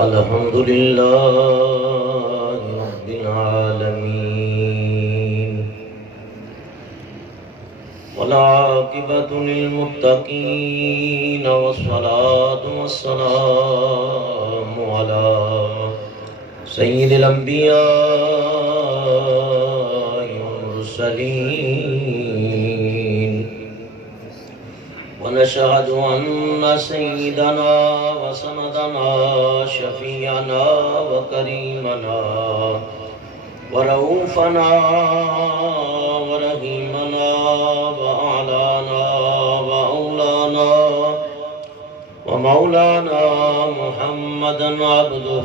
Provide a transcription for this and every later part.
الحمد لله رب العالمين والعاقبة للمتقين والصلاة والسلام على سيد الأنبياء والمرسلين ونشهد أن سيدنا وسندنا شفيعنا وكريمنا ورؤوفنا ورحيمنا وأعلانا وأولانا ومولانا محمدا عبده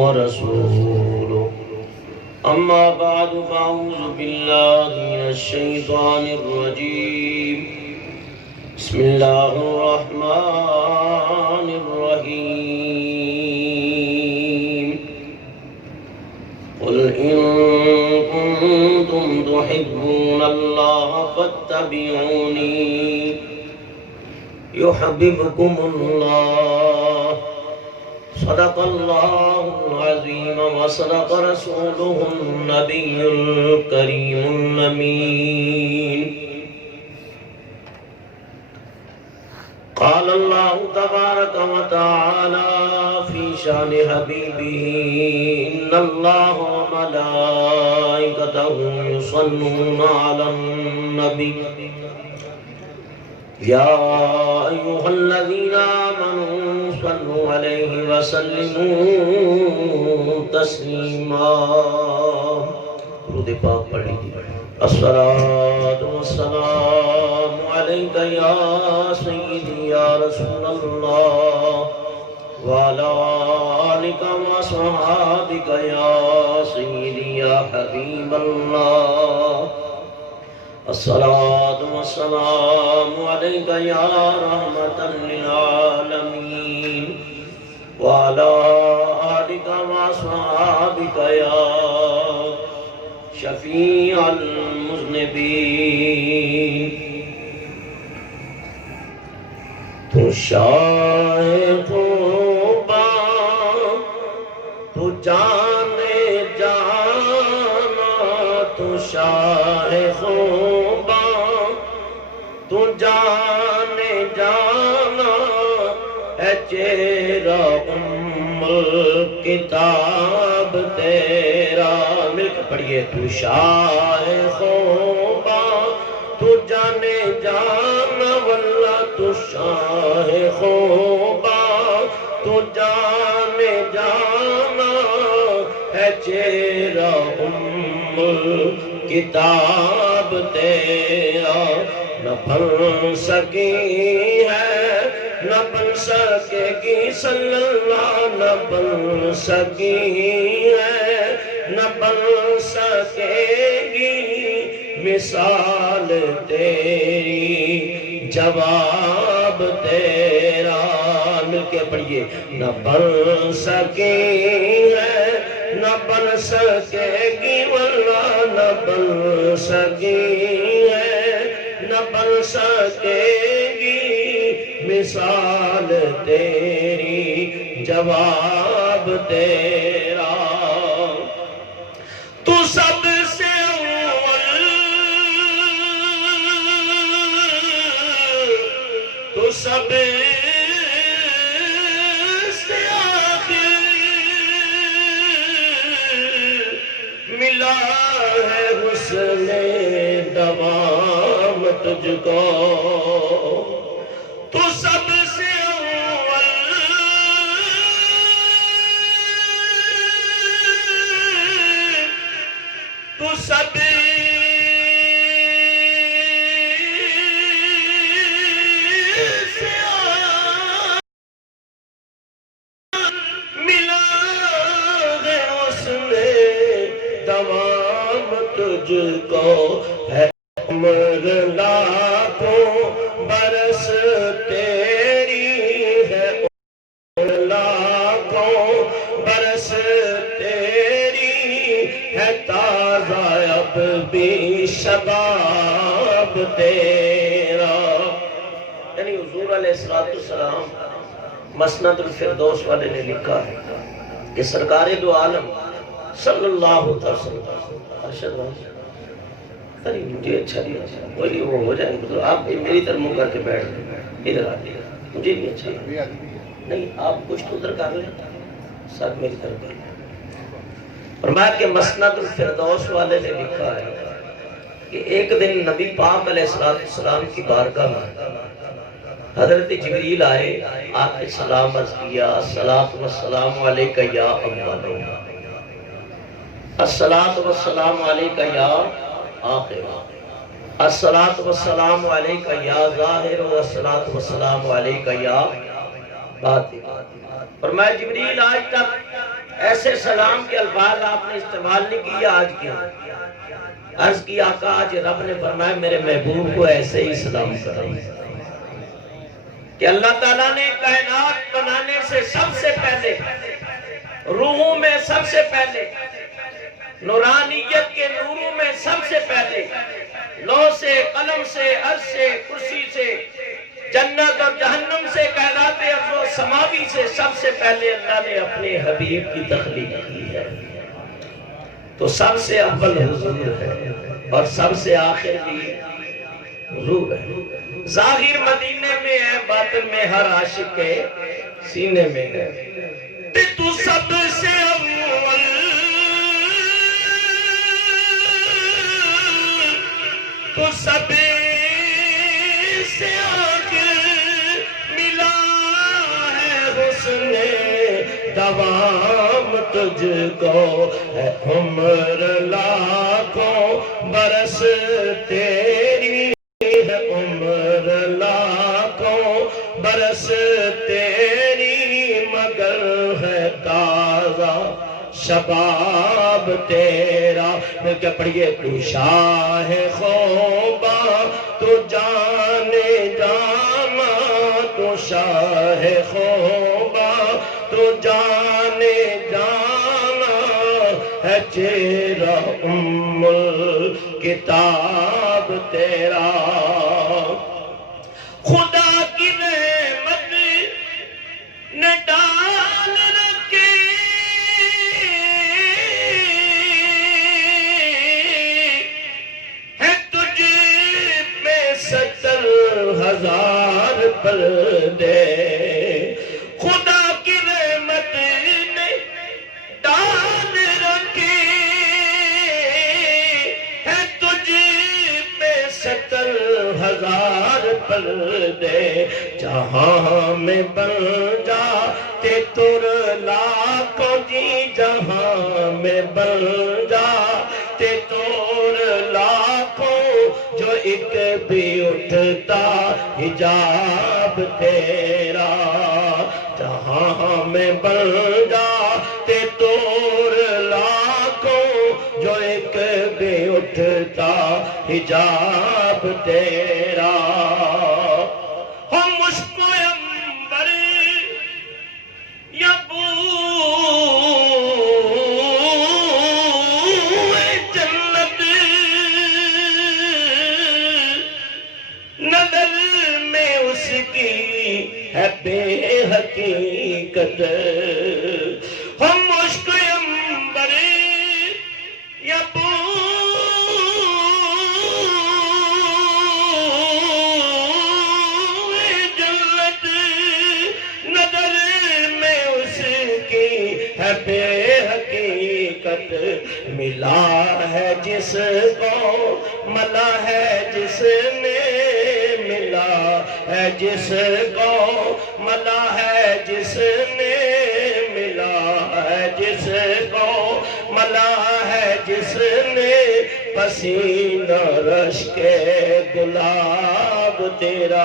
ورسوله أما بعد فأعوذ بالله من الشيطان الرجيم بسم الله الرحمن الرحيم قل إن كنتم تحبون الله فاتبعوني يحببكم الله صدق الله العظيم وصدق رسوله النبي الكريم الأمين قال الله تبارك وتعالى في شان حبيبه إن الله وملائكته يصلون على النبي يا أيها الذين آمنوا صلوا عليه وسلموا تسليما درود پاک پڑھ لیجیے الصلاة والسلام عليك يا سيدي يا رسول الله وعلى آلك وصحابك يا سيدي يا حبيب الله الصلاة والسلام عليك يا رحمة للعالمين وعلى آلك وصحابك يا شفيع المذنبين تو شاہ خوبا تو جانے جانا تو شاہ خوبا تو جانے جانا ہے چہرہ کتاب تیرا مل کے پڑھیے تو شاہ خوبا تو جانے جانا واللہ تو شاہ خوبا تو جانے جانا ہے چہرہ کتاب تیرا نہ بن سکی ہے نہ بن سکے گی صلی اللہ نہ بن سکی ہے نہ بن سکے گی مثال تیری جواب تیرا مل کے پڑھیے نہ بن سکی ہے نہ بن سکے گی واللہ نہ بن سکی ہے نہ بن سکے گی مثال تیری جواب تیرا تو سب سے اول تو سب سے آخر ملا ہے حسن دوام تجھ کو تو سب سے اول تو سب سے ملا ہے حسن دوام تجھ کو ہے عمر لاکھوں برس تیری ہے لاکھوں برس تیری ہے تازہ اب بھی شباب تیرا یعنی حضور علیہ السلام مسند الفردوس والے نے لکھا ہے کہ سرکار دو عالم صلی اللہ علیہ وسلم ارشد ارے مجھے اچھا نہیں لگا بولی وہ ہو جائے گا آپ میری طرف منہ کر کے بیٹھ گئے ادھر آ گئے مجھے نہیں اچھا نہیں آپ کچھ تو ادھر کر لیں ساتھ میری طرف کر لیں فرمایا کہ مسند الفردوس والے نے لکھا ہے کہ ایک دن نبی پاک علیہ السلام کی بارگاہ میں حضرت جبریل آئے آپ نے سلام عرض کیا الصلاۃ والسلام علیک یا اول الصلاۃ والسلام علیک یا آخر الصلاۃ والسلام علیک یا ظاہر والصلاۃ والسلام علیک یا باطن فرمایا جبریل آج تک ایسے سلام کے الفاظ آپ نے استعمال نہیں کیا آج کیا عرض کی آقا آج رب نے فرمایا میرے محبوب کو ایسے ہی سلام کرو کہ اللہ تعالیٰ نے کائنات بنانے سے سب سے پہلے روحوں میں سب سے پہلے نورانیت کے نوروں میں سب سے پہلے لوح سے قلم سے عرش سے کرسی سے جنت اور جہنم سے کائنات ارض و سماوی سے سب سے پہلے اللہ نے اپنے حبیب کی تخلیق کی ہے تو سب سے اول حضور ہے اور سب سے آخر بھی حضور ہے ظاہر مدینے میں ہے باطن میں ہر عاشق کے سینے میں ہے تو سب سے اول تو سب سے آخر ملا ہے حسن دوام تجھ کو ہے عمر لاکھوں برس تیری ہے عمر لاکھوں برس تیری مگر ہے تازہ شباب تیرا مل کے پڑھئے تو شاہ خوبا تو جانے جانا تو شاہ خوبا تو جانے جانا ہے چہرہ ام کتاب تیرا خدا کی رحمت نے ڈال رکھے ہے تجھ میں 70,000 پردے خدا کی رحمت نے ڈال رکھے ہے تجھ میں 70,000 پردے جہاں میں بن جاتے تر لاکھوں جی جہاں میں بن جاتے تر لاکھوں جو ایک بھی اٹھتا حجاب تیرا جہاں میں بن جاتے تور لاکھوں جو ایک بھی اٹھتا حجاب تیرا ہم مشک عنبر یا بوئے جنت نظر میں اس کی ہے بے حقیقت ہم مشک عنبر یا جنت نظر میں اس کی ہے بے حقیقت ملا ہے جس کو ملا ہے جس نے ملا ہے جس کو ملا ہے جس نے ملا ہے جس کو ملا ہے جس نے پسینہ رش کے گلاب تیرا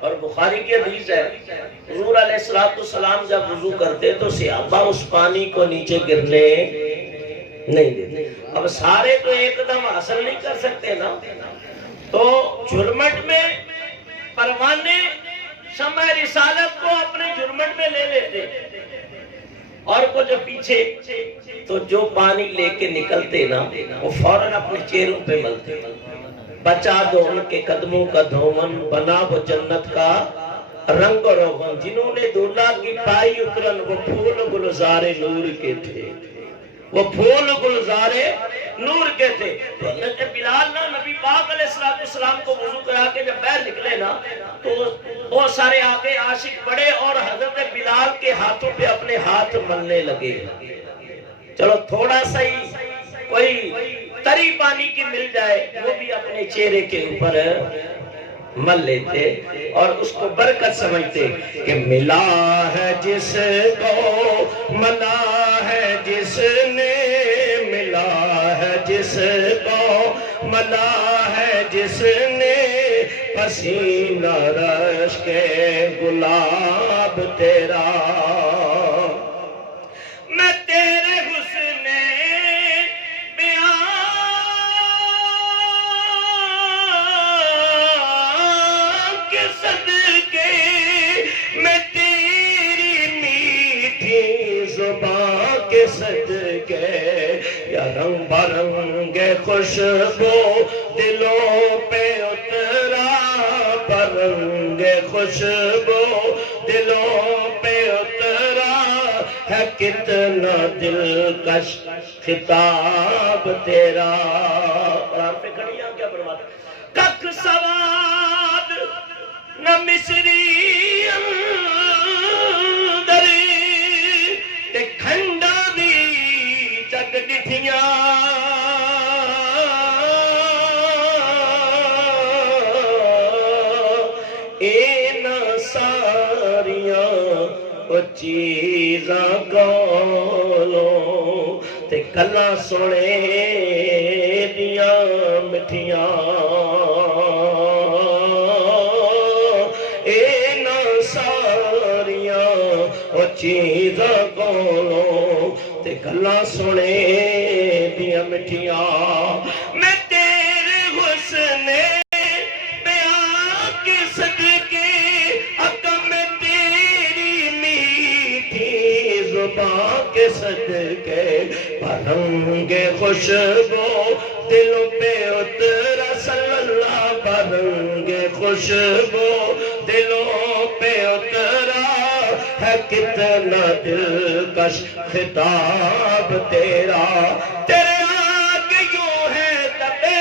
اور بخاری کی حدیث ہے حضور علیہ السلام جب وضو کرتے تو صحابہ اس پانی کو نیچے گرنے نہیں دیتے اب سارے تو ایک دم حاصل نہیں کر سکتے نا تو جھرمٹ میں پروانے شمع رسالت کو اپنے جھرمٹ میں لے لیتے اور کو جو پیچھے تو جو پانی لے کے نکلتے نا وہ فوراً اپنے چہروں پہ ملتے بچا دو ان کے قدموں کا دھومن، بنا وہ جنت کا رنگ و روغن۔ جنہوں نے دولہا کی پائی اترن وہ پھول گلزار نور کے تھے، وہ پھول گلزار نور کے تھے۔ تو حضرت بلال نا نبی پاک علیہ السلام کو وضو کرا کے جب باہر نکلے نا تو بہت سارے آگے عاشق پڑے اور حضرت بلال کے ہاتھوں پہ اپنے ہاتھ ملنے لگے۔ چلو تھوڑا سا ہی کوئی تری پانی کی مل جائے وہ بھی اپنے چہرے کے اوپر مل لیتے اور اس کو برکت سمجھتے کہ ملا ہے جس کو ملا ہے جس نے، ملا ہے جس کو ملا ہے جس نے، پسینہ رش کے گلاب تیرا، میں تیرے حسن بیان کے صدقے، میں تیری میٹھی زبان کے صدقے، یا رنگ برنگ خوشبو دلوں پہ اترا، برنگ خوشبو دلوں پہ اترا، ہے کتنا دلکش خطاب تیرا۔ قرآن پہ کھڑیاں کیا برباد، کک سواد نہ مصری اندر، تے کھنڈا دی جگ ڈٹھیاں، چیزاں کولوں تے گلاں سنے دیاں مٹھیاں، اینا ساریاں او چیزاں کولوں تے گلاں سنے دیاں مٹھیاں، میں تیرے حسن بیان کے صدقے، زبان کے صدقے، برنگ خوشبو دلوں پہ اترا صلی اللہ، برنگ خوشبو دلوں پہ اترا، ہے کتنا دلکش خطاب تیرا، تیرے آگے یوں ہے دبے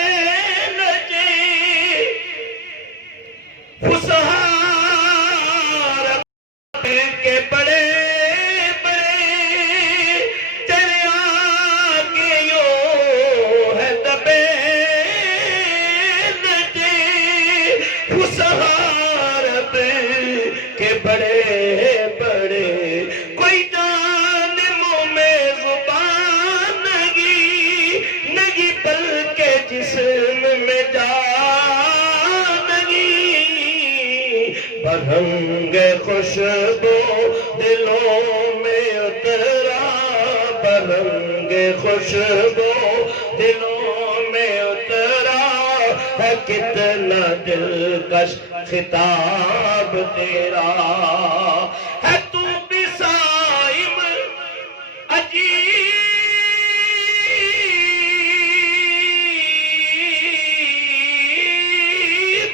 نجی فسہار کے بڑے، بڑے بڑے کوئی جان منہ میں زبان نہیں، نہیں بلکہ جسم میں جان نہیں، برنگ خوشبو دلوں میں اترا، برنگ خوشبو دلوں میں اترا، ہے کتنا دلکش خطاب تیرا، ہے تو بھی صائم عجیب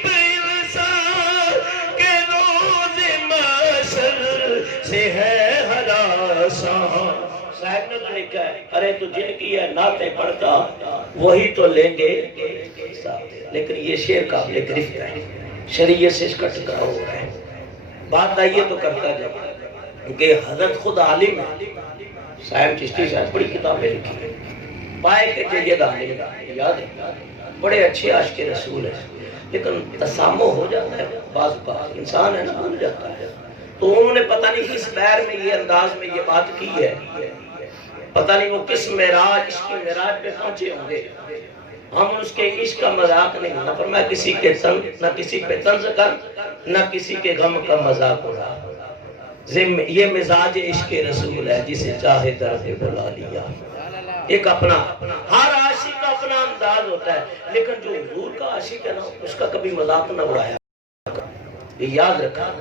انسان کہ روز محشر سے ہے ہراساں۔ صاحب نے تو لکھا ہے ارے تو جن کی ہے نعتیں پڑھتا وہی تو لیں گے، لیکن یہ شعر قابل گرفت ہے، شریعت سے اس کا ٹکراؤ ہو رہا ہے۔ بات آئیے تو کرتا جائے کیونکہ حضرت خود عالم ہے، صاحب چشتی صاحب بڑی کتابیں لکھی ہیں، پائے کہ جید عالم یاد ہے، بڑے اچھے عاشق رسول ہیں، لیکن تسامح ہو جاتا ہے، بعض اوقات انسان ہے نا بھول جاتا ہے، تو انہوں نے پتہ نہیں کس بیر میں یہ انداز میں یہ بات کی ہے، پتہ نہیں وہ کس معراج، اس کی معراج پہ پہنچے ہوں گے، ہم اس کے عشق کا مذاق نہیں ہونا، پر میں کسی کے طنز نہ کسی پہ طنز کر نہ کسی کے غم کا مذاق ہو رہا، یہ مزاج عشق رسول ہے جسے چاہے در پہ بلا لیا۔ ایک اپنا ہر عاشق کا اپنا انداز ہوتا ہے، لیکن جو حضور کا عاشق ہے نا اس کا کبھی مذاق نہ اڑایا۔ یہ یاد رکھا،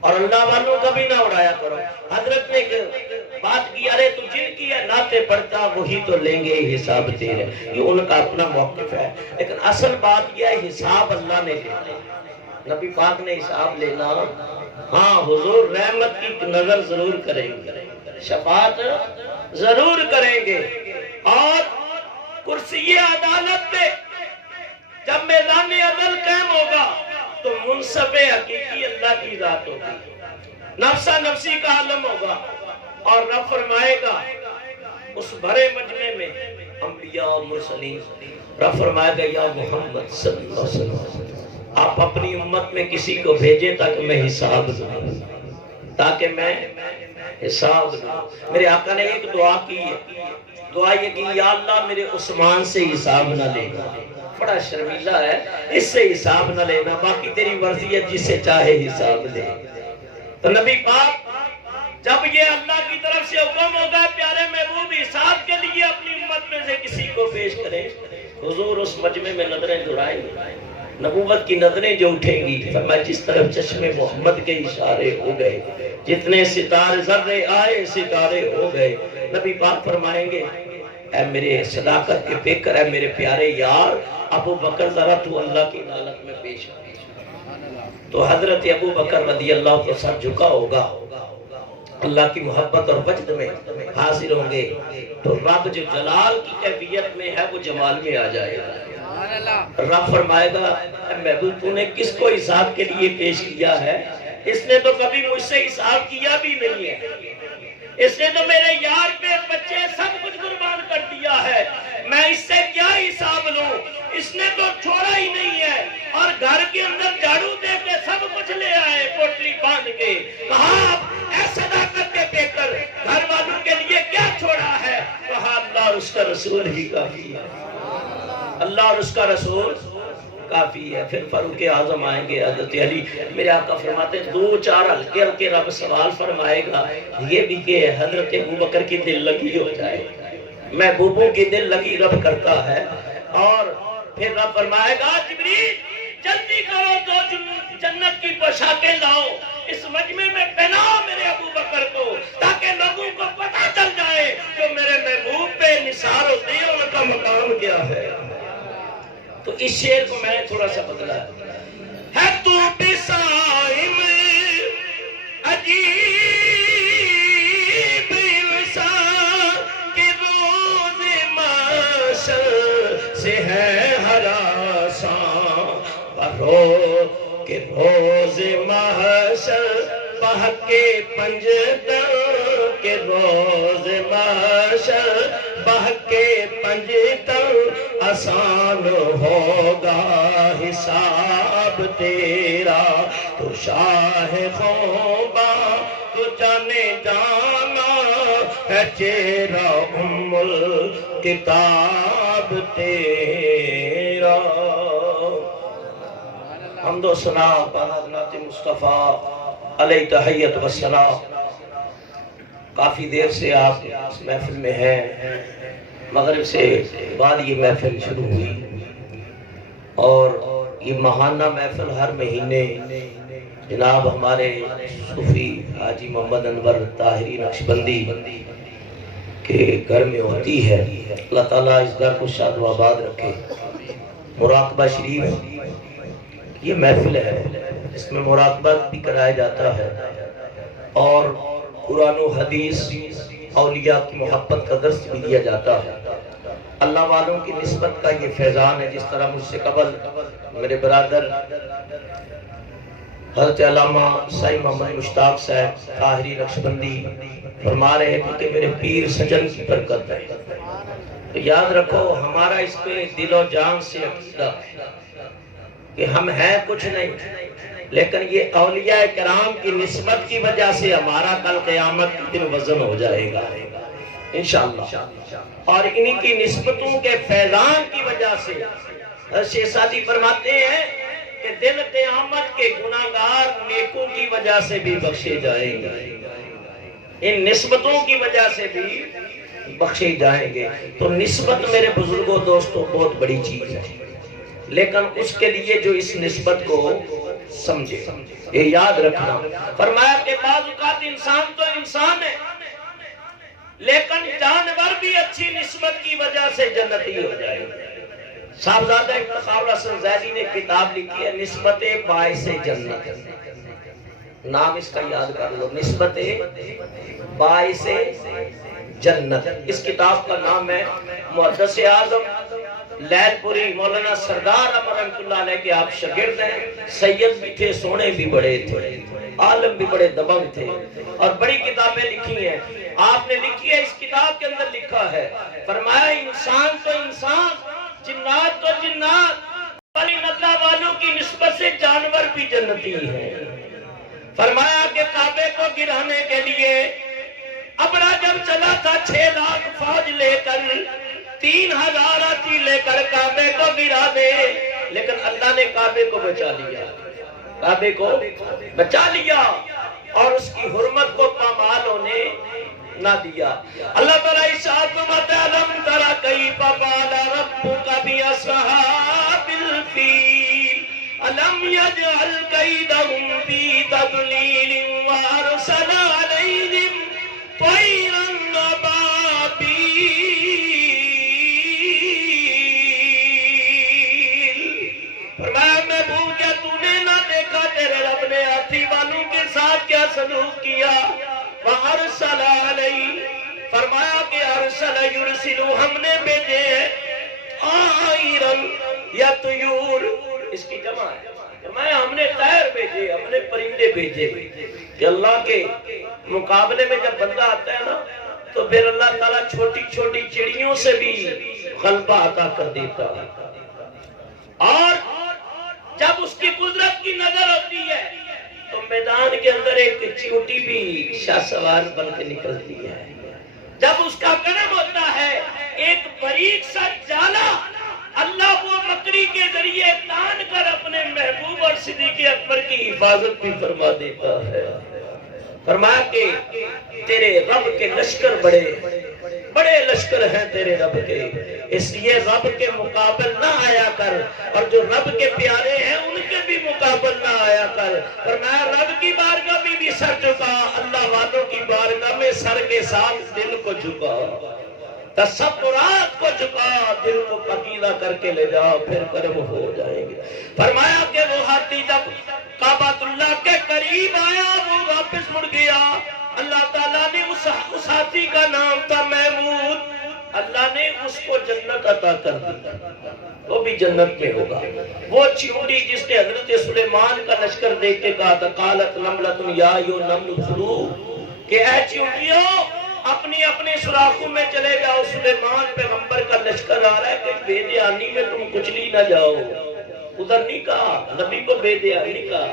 اور اللہ والوں کا بھی نہ اڑایا کرو۔ حضرت نے بات کی، ارے تو جن کی نعتیں پڑھتا وہی تو لیں گے حساب تیرے، یہ ان کا اپنا موقف ہے، لیکن اصل بات یہ ہے حساب اللہ نے لینا، نبی پاک نے حساب لینا۔ ہاں حضور رحمت کی نظر ضرور کریں گے، شفاعت ضرور کریں گے، اور کرسی عدالت پہ جب میدان عدل قائم ہوگا تو منصف حقیقی اللہ کی ذات ہوگی، نفسا نفسی کا عالم ہوگا، اور رب فرمائے گا اس بھرے مجمع میں انبیاء اور مرسلین، رب فرمائے گا یا محمد صلی اللہ علیہ وسلم آپ اپنی امت میں کسی کو بھیجیں تاکہ میں حساب دوں، تاکہ میں حساب دوں۔ میرے آقا نے ایک دعا کی ہے، دعا یہ کہ یا اللہ میرے عثمان سے حساب نہ لینا، بڑا شرمیلا ہے، اس سے حساب نہ لینا، باقی تیری مرضی ہے جس سے چاہے حساب لے۔ تو نبی پاک جب یہ اللہ کی طرف سے حکم ہوگا پیارے محبوب حساب کے لیے اپنی امت میں سے کسی کو پیش کریں، حضور اس مجمع میں نظریں دوڑائیں گے، نبوت کی نظریں جو اٹھیں گی، فرمایا جس طرف چشم محمد کے اشارے ہو گئے، جتنے ستارے ذرے آئے ستارے ہو گئے، نبی پاک فرمائیں گے اے میرے صداقت کے پیکر، اے میرے پیارے یار ابو بکر ذرا تو اللہ کی عدالت میں پیش آئے۔ تو حضرت ابو بکر رضی اللہ کو سر جھکا ہوگا، اللہ کی محبت اور وجد میں حاضر ہوں گے، تو رب جو جلال کی کیفیت میں ہے وہ جمال میں آ جائے گا۔ رب فرمائے گا اے محبوب تو نے کس کو حساب کے لیے پیش کیا ہے؟ اس نے تو کبھی مجھ سے حساب کیا بھی نہیں ہے، اس نے تو میرے یار پہ بچے سب کچھ قربان کر دیا ہے، میں اس سے کیا حساب لوں؟ اس نے تو چھوڑا ہی نہیں ہے، اور گھر کے اندر جھاڑو دے کے سب کچھ لے آئے پوٹلی باندھ کے، کہا اے صداقت کے پیکر گھر والوں کے لیے کیا چھوڑا ہے؟ کہا اللہ اور اس کا رسول ہی کافی ہے، اللہ اور اس کا رسول کافی ہے۔ پھر فاروق اعظم آئیں گے، حضرت علی، میرے آقا فرماتے ہیں دو چار ہلکے ہلکے رب سوال فرمائے گا، یہ بھی کہ حضرت ابو بکر کی دل لگی ہو جائے، محبوبوں کی دل لگی رب کرتا ہے، اور پھر رب فرمائے گا جبریل جلدی کرو تو جنت کی پوشاکیں لاؤ، اس مجمع میں پہناؤ میرے ابو بکر کو، تاکہ لوگوں کو پتہ چل جائے جو میرے محبوب پہ نثار ہوتے ہیں ان کا مقام کیا ہے۔ تو اس شعر کو میں نے تھوڑا سا بدلا ہے تو بسائم عجیب انسان کہ روز محشر سے ہے ہراساں، کہ روز محشر بہک کے پنجتن، کہ روز محشر بہک کے پنجتن، آسان ہوگا حساب تیرا، تو شاہ خوباں تو جانے جانا ہے چہرہ ام الکتاب تیرا۔ حمد و ثنا حضرت مصطفیٰ علیہ تحیت والسلام۔ کافی دیر سے آپ اس محفل میں ہیں، مغرب سے بعد یہ محفل شروع ہوئی، اور یہ ماہانہ محفل ہر مہینے جناب ہمارے صوفی حاجی محمد انور طاہری نقشبندی کے گھر میں ہوتی ہے۔ اللہ تعالیٰ اس گھر کو شاد و آباد رکھے۔ مراقبہ شریف یہ محفل ہے، اس میں مراقبہ بھی کرایا جاتا ہے، اور قرآن و حدیث اولیاء کی محبت کا درس بھی دیا جاتا ہے۔ اللہ والوں کی نسبت کا یہ فیضان ہے، جس طرح مجھ سے قبل میرے برادر حضرت علامہ سائی محمد مشتاق صاحب طاہری نقشبندی فرما رہے ہیں کہ میرے پیر سجن کی برکت ہے۔ تو یاد رکھو ہمارا اس پہ دل و جان سے عقیدہ ہے کہ ہم ہیں کچھ نہیں، لیکن یہ اولیاء کرام کی نسبت کی وجہ سے ہمارا کل قیامت کے دن وزن ہو جائے گا انشاءاللہ، اور انہی کی نسبتوں کے فیضان کی وجہ سے شیخ سعدی فرماتے ہیں کہ دن قیامت کے گناہگار نیکوں کی وجہ سے بھی بخشے جائیں گے، ان نسبتوں کی وجہ سے بھی بخشے جائیں گے۔ تو نسبت میرے بزرگوں دوستوں بہت بڑی چیز ہے، لیکن اس کے لیے جو اس نسبت کو سمجھے، یہ یاد رکھنا۔ فرمایا کہ بعض اوقات انسان تو انسان ہے لیکن جانور بھی اچھی نسبت کی وجہ سے جنتی ہو جائے۔ صاحبزادہ افتخار حسن زیدی نے کتاب لکھی ہے نسبت باعث جنت، نام اس کا یاد کر لو، نسبت باعث جنت۔ اس کتاب کا نام ہے محدث اعظم لیل پوری مولانا سردار احمد رحمۃ اللہ علیہ کے آپ شاگرد ہیں، سید بھی تھے، سونے بھی بڑے تھے، عالم بھی بڑے دبنگ تھے، اور بڑی کتابیں لکھی ہیں۔ آپ نے لکھی ہے، اس کتاب کے اندر لکھا ہے، فرمایا انسان تو انسان، جنات تو جنات، اللہ والوں کی نسبت سے جانور بھی جنتی ہیں۔ فرمایا کہ کعبے کو گرانے کے لیے ابرا جب چلا تھا 6 لاکھ فوج لے کر، 3000 ہاتھی لے کر کعبے کو گرا دے، لیکن اللہ نے کعبے کو بچا لیا، کعبے کو بچا لیا، اور اس کی حرمت کو پامال ہونے نہ دیا۔ اللہ تعالیٰ ارشاد فرماتا ہے الم تری کیف فعل ربک باصحاب الفیل الم یجعل کیدہم فی تضلیل وارسل علیہم طیرا ابابیل۔ فرمایا محبوب کیا تو نے نہ دیکھا تیرے رب نے ہاتھی والوں کے ساتھ کیا سلوک کیا؟ وَأَرْسَلَ عَلَيْهِ، فرمایا کہ ارسل یرسلو، ہم نے بھیجے طائرا یا طیور، اس کی جمع ہے، فرمایا ہم نے طائر بھیجے، ہم نے پرندے بھیجے، کہ اللہ کے مقابلے میں جب بندہ آتا ہے نا تو پھر اللہ تعالیٰ چھوٹی چھوٹی چڑیوں سے بھی غلبہ عطا کر دیتا ہے، اور جب اس کی قدرت کی نظر ہوتی ہے تو میدان کے اندر ایک چیونٹی بھی شاہ سوار بن کے نکلتی ہے، جب اس کا قدم ہوتا ہے ایک باریک سا جالا اللہ وہ مکڑی کے ذریعے تان کر اپنے محبوب اور صدیق اکبر کی حفاظت بھی فرما دیتا ہے۔ فرمایا کہ تیرے رب کے لشکر بڑے لشکر ہیں تیرے رب کے، اس لیے رب کے مقابل نہ آیا کر، اور جو رب کے پیارے ہیں ان کے بھی مقابل نہ آیا کر۔ فرمایا رب کی بارگاہ میں بھی سر جھکا، اللہ والوں کی بارگاہ میں سر کے ساتھ دل کو جھکا، تصورات کو جھکا، دل کو پکیلا کر کے لے جاؤ، پھر کرم ہو جائیں گے۔ فرمایا کہ وہ ہاتھی جب کعبۃ اللہ کے قریب آیا وہ واپس مڑ گیا، اللہ تعالیٰ نے اس ہاتھی کا نام تھا محمود، اللہ نے اس کو جنت عطا کر دی، وہ بھی جنت میں ہوگا۔ وہ چیونٹی جس نے حضرت سلیمان کا لشکر دیکھ کے کہا تھا قالت نملۃ یا ایھا النمل ادخلوا، کہ اے چیونٹیوں اپنی اپنے سوراخوں میں چلے جاؤ، سلیمان پیغمبر کا لشکر آ رہا ہے کہ بے دھیانی میں تم کچلی نہ جاؤ، ادھر نہیں کہا، نبی کو بے دھیانی کہا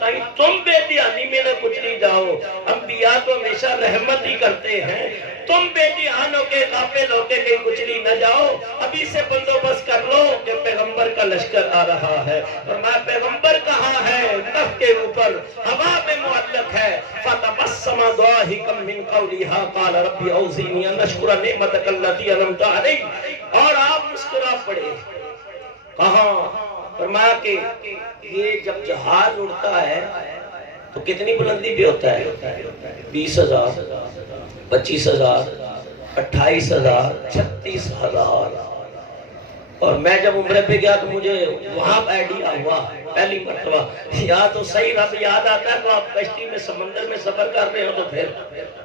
کہیں تم بے دھیانی میں نہ کچلی جاؤ، انبیاء تو ہمیشہ رحمت ہی کرتے ہیں، تم بے دھیان ہو کے غافل ہو کے کہیں کچلی نہ جاؤ، ابھی سے بندوبست کر لو کہ پیغمبر کا لشکر آ رہا ہے۔ فرمایا پیغمبر کہاں ہے؟ تخت کے اوپر ہوا میں معلق ہے، فتبسم ضاحکا من قولها قال رب اوزعنی ان اشکر نعمتک التي انعمت علی، اور آپ مسکرا پڑے۔ کہاں؟ فرمایا کہ یہ جب جہاز اڑتا ہے تو کتنی بلندی پہ ہوتا ہے؟ 20,000 25,000 28,000 36,000۔ اور میں جب عمرے پہ گیا تو مجھے وہاں آئیڈیا ہوا پہلی مرتبہ، یا تو صحیح رب یاد آتا ہے تو آپ کشتی میں سمندر میں سفر کر رہے ہو تو پھر،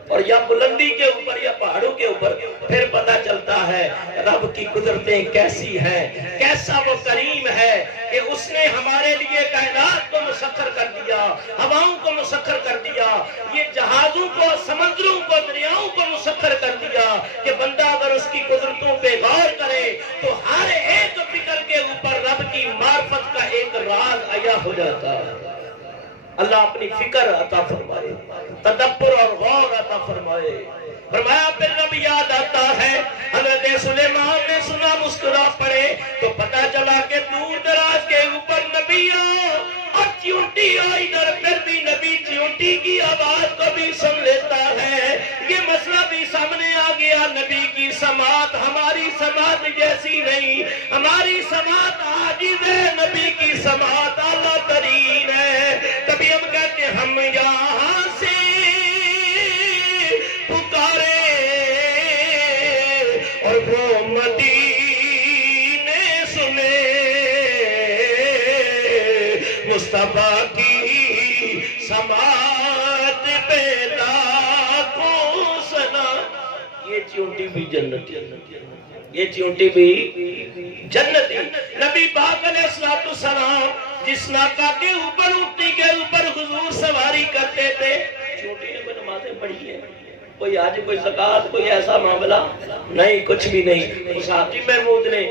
اور یا بلندی کے اوپر یا پہاڑوں کے اوپر، پھر پتہ چلتا ہے رب کی قدرتیں کیسی ہیں، کیسا وہ کریم ہے کہ اس نے ہمارے لیے کائنات کو مسخر کر دیا، ہواؤں کو مسخر کر دیا، یہ جہازوں کو، سمندروں کو، دریاؤں کو مسخر کر دیا، کہ بندہ اگر اس کی قدرتوں پہ غور کرے تو ہر ایک فکر کے اوپر رب کی معرفت کا ایک راز عیا ہو جاتا ہے۔ اللہ اپنی فکر عطا فرمائے، تدبر اور غور عطا فرمائے۔ فرمایا پھر رب یاد آتا ہے، حضرت سلیمان نے سنا، مسکرا پڑے تو پتا چلا کہ دور دراز کے اوپر نبی اور چیونٹی آئی در، پھر بھی نبی چیونٹی کی آواز کو بھی سن لیتا ہے، یہ مسئلہ بھی سامنے آ گیا۔ نبی کی سماعت ہماری سماعت جیسی نہیں، ہماری سماعت عاجز ہے، نبی کی سماعت اعلیٰ ترین پہ لاکھوں سلام. یہ چونٹی بھی جنتی، یہ چونٹی بھی جنتی. نبی پاک علیہ السلام جس ناکا کے اوپر اٹھتی کے اوپر حضور سواری کرتے تھے، چونٹی نے کوئی نمازیں پڑھی ہیں، کوئی حج، کوئی زکات، کوئی ایسا معاملہ نہیں، کچھ بھی نہیں. اس حاتم محمود نے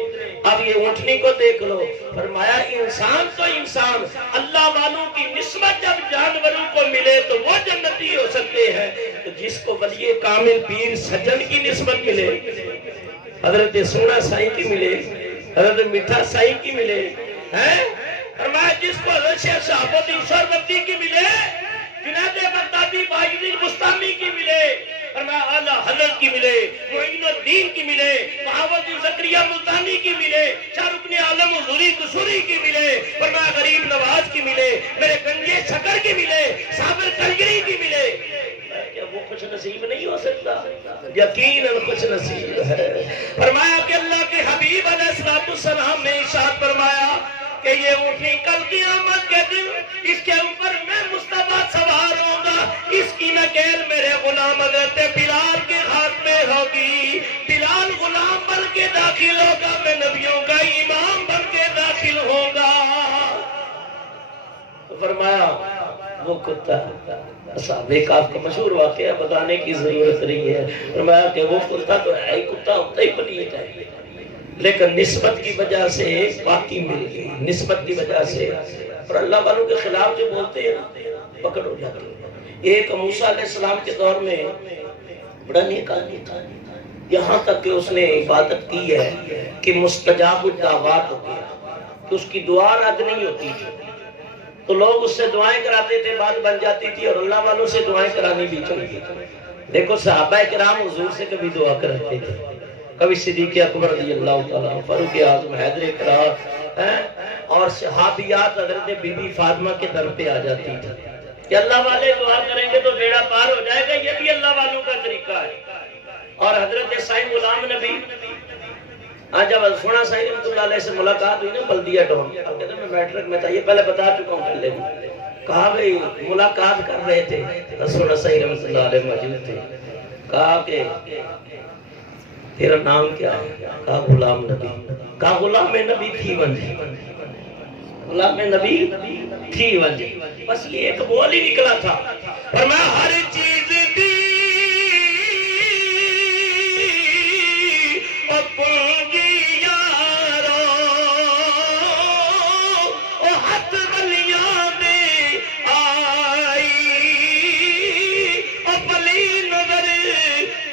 اب یہ اونٹنی کو دیکھ لو، فرمایا انسان تو انسان، اللہ والوں کی نسبت جب جانوروں کو ملے تو وہ جنتی ہو سکتے ہیں، تو جس کو ولی کامل پیر سجن کی نسبت ملے، حضرت سونا سائیں کی ملے، حضرت میٹھا سائیں کی ملے، فرمایا جس کو حضرت شیخ صاحب الدین سہروردی کی ملے، جنید بغدادی باجوی بستانی کی ملے، فرمایا اعلیٰ حضرت کی ملے، معین الدین کی ملے، بہاوت زکریا ملتانی کی ملے، شاہ رکن عالم حضوری قصوری کی ملے، فرمایا غریب نواز کی ملے، میرے گنجے شکر کی ملے، صابر کنجری کی ملے. کیا وہ خوش نصیب نہیں ہو سکتا؟ یقیناً خوش نصیب ہے. فرمایا کہ اللہ کے حبیب علیہ السلام نے ارشاد فرمایا کہ یہ اونٹنی کل قیامت کے دن اس کے اوپر میں مصطفیٰ سوار ہوں گا، اس کی نکیل میرے غلام حضرت بلال کے ہاتھ میں ہوگی. بلال غلام بن کے داخل ہوگا، میں نبیوں کا امام بن کے داخل ہوگا. فرمایا وہ کتا، اصحاب کہف کا مشہور واقعہ بتانے کی ضرورت نہیں ہے. فرمایا کہ وہ کتا تو ہے ہی کتا، ہوتا ہی پلیت ہے، لیکن نسبت کی وجہ سے پاکی مل گئی، نسبت کی وجہ سے. اور اللہ والوں کے خلاف جو بولتے ہیں پکڑ ہو جاتے ہیں. ایک موسیٰ علیہ السلام کے دور میں بڑا نیک آدمی تھا، یہاں تک کہ اس نے عبادت کی ہے کہ مستجاب الدعوات ہو گیا، کہ اس کی دعا رد نہیں ہوتی تھی، تو لوگ اس سے دعائیں کراتے تھے، بات بن جاتی تھی، اور اللہ والوں سے دعائیں کرانی بھی چاہیے. دیکھو صحابہ کرام حضور سے کبھی دعا کرتے تھے، کبھی صدیق اکبر رضی اللہ تعالیٰ، فاروق اعظم، حیدر کرار، اور صحابیات حضرت بی بی فاطمہ کے در پہ آ جاتی تھی کہ اللہ والے دعا کریں گے تو بیڑا پار ہو جائے گا. یہ بھی اللہ والوں کا طریقہ ہے. اور حضرت سائیں غلام نبی جب سونا سائیں رحمۃ اللہ علیہ سے ملاقات ہوئی نا بلدیہ ٹاؤن، اب کہتے ہیں میں میٹرک میں تھا، یہ پہلے بتا چکا ہوں پہلے بھی، کہا بھئی ملاقات کر رہے تھے، سونا سائیں رحمۃ اللہ علیہ موجود تھے. کہا کہ تیرا نام کیا ہے؟ کہا غلام نبی. کہا غلام نبی تھی ونجی، غلام نبی تھی ونجی. بس یہ ایک بول ہی نکلا تھا. فرمایا ہر چیز دی اور پونجی یارو اور ہاتھ بلیاں دے آئی اور پلی نظر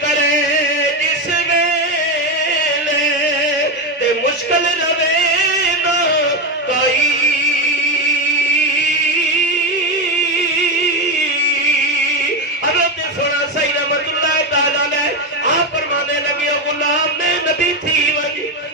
کرے جس ویلے تے مشکل لوے نہ کوئی.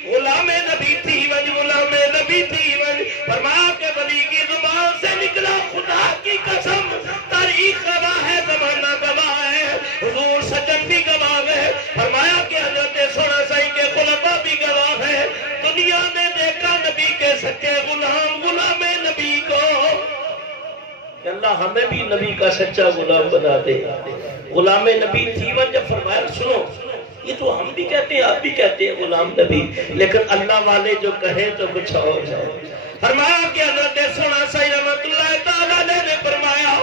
غلام نبی تھی ونج، غلام نبی تھی ونج. فرمایا کہ ولی کی زبان سے نکلا خدا کی قسم، تاریخ گواہ ہے، زمانہ گواہ ہے، حضور سجن بھی گواہ ہے. فرمایا کہ حضرت سونا سائیں کے خلفاء بھی گواہ ہے. دنیا نے دیکھا نبی کے سچے غلام، غلام نبی کو. کہ اللہ ہمیں بھی نبی کا سچا غلام بنا دے. غلام نبی تھی ونج. جب فرمایا سنو، یہ تو ہم بھی کہتے ہیں، آپ بھی کہتے ہیں غلام نبی، لیکن اللہ والے جو کہیں تو کچھ اور ہے. فرمایا کہ حضرت سونا سائیں رحمۃ اللہ تعالیٰ نے فرمایا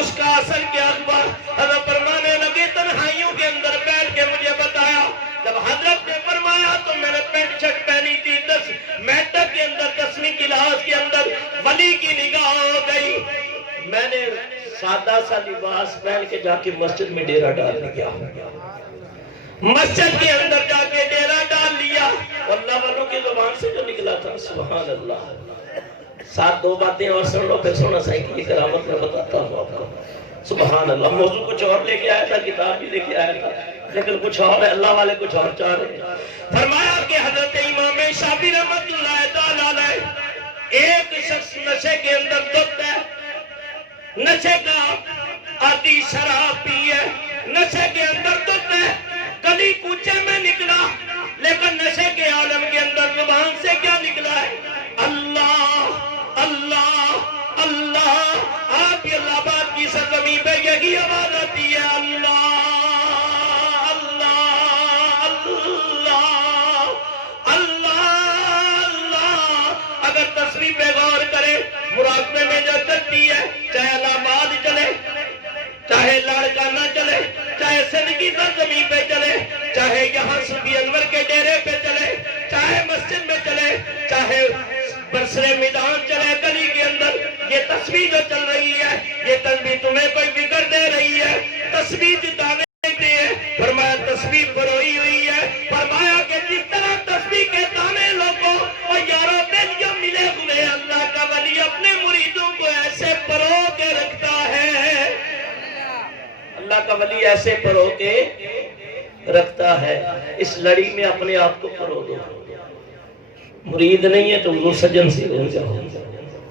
اس کا اثر کیا ہوا. حضرت فرمانے لگے تنہائیوں کے اندر بیٹھ کے مجھے بتایا. جب حضرت نے فرمایا تو میں نے پینٹ شرٹ پہنی تھی، 10 میٹر کے اندر 10ویں کلاس کے اندر ولی کی نگاہ ہو گئی. میں نے سادہ سا لباس پہن کے جا کے مسجد میں ڈیرا ڈال لیا، مسجد کے اندر جا کے ڈیرا ڈال لیا. اللہ والوں کی زبان سے جو نکلا تھا، سبحان اللہ. ساتھ دو باتیں اور سن لو، پھر سونا سائیں کی کرامت میں بتاتا ہوں آپ کو. سبحان اللہ. موضوع کچھ اور لے کے آیا تھا، کتاب بھی لے کے آیا تھا، لیکن کچھ اور ہے، اللہ والے کچھ اور چاہ رہے ہیں. فرمایا کہ حضرت امام شافعی رحمۃ اللہ تعالیٰ علیہ، ایک شخص نشے کے اندر دھت ہے، نشے کا عادی شراب پی ہے، نشے کے اندر دھت ہے، گلی کوچے میں نکلا، لیکن نشے کے عالم کے اندر زبان سے کیا نکلا ہے؟ اللہ اللہ اللہ. آپ اللہ آباد کی سرزمین پہ یہی آواز مراقبے میں جو چلتی ہے، چاہے الہ آباد چلے، چاہے لاڑکانہ نہ چلے، چاہے زندگی زمین پہ چلے، چاہے یہاں صوفی انور کے ڈیرے پہ چلے، چاہے مسجد میں چلے، چاہے برسرے میدان چلے، گلی کے اندر، یہ تسبیح جو چل رہی ہے، یہ تسبیح تمہیں کوئی فکر دے رہی ہے، تسبیح جتانے دے ہے، فرمایا تسبیح بروئی ہوئی ہے، فرمایا کہ جس طرح تسبیح کے دانے لوگوں اور یاروں پہ جو ملے ہوئے، اللہ کا ولی اپنے مریدوں کو ایسے پرو کے رکھتا ہے، اللہ کا ولی ایسے پرو کے رکھتا ہے۔ اس لڑی میں اپنے آپ کو پرو دو، مرید نہیں ہے تو وہ سجن سے ہو جاؤ،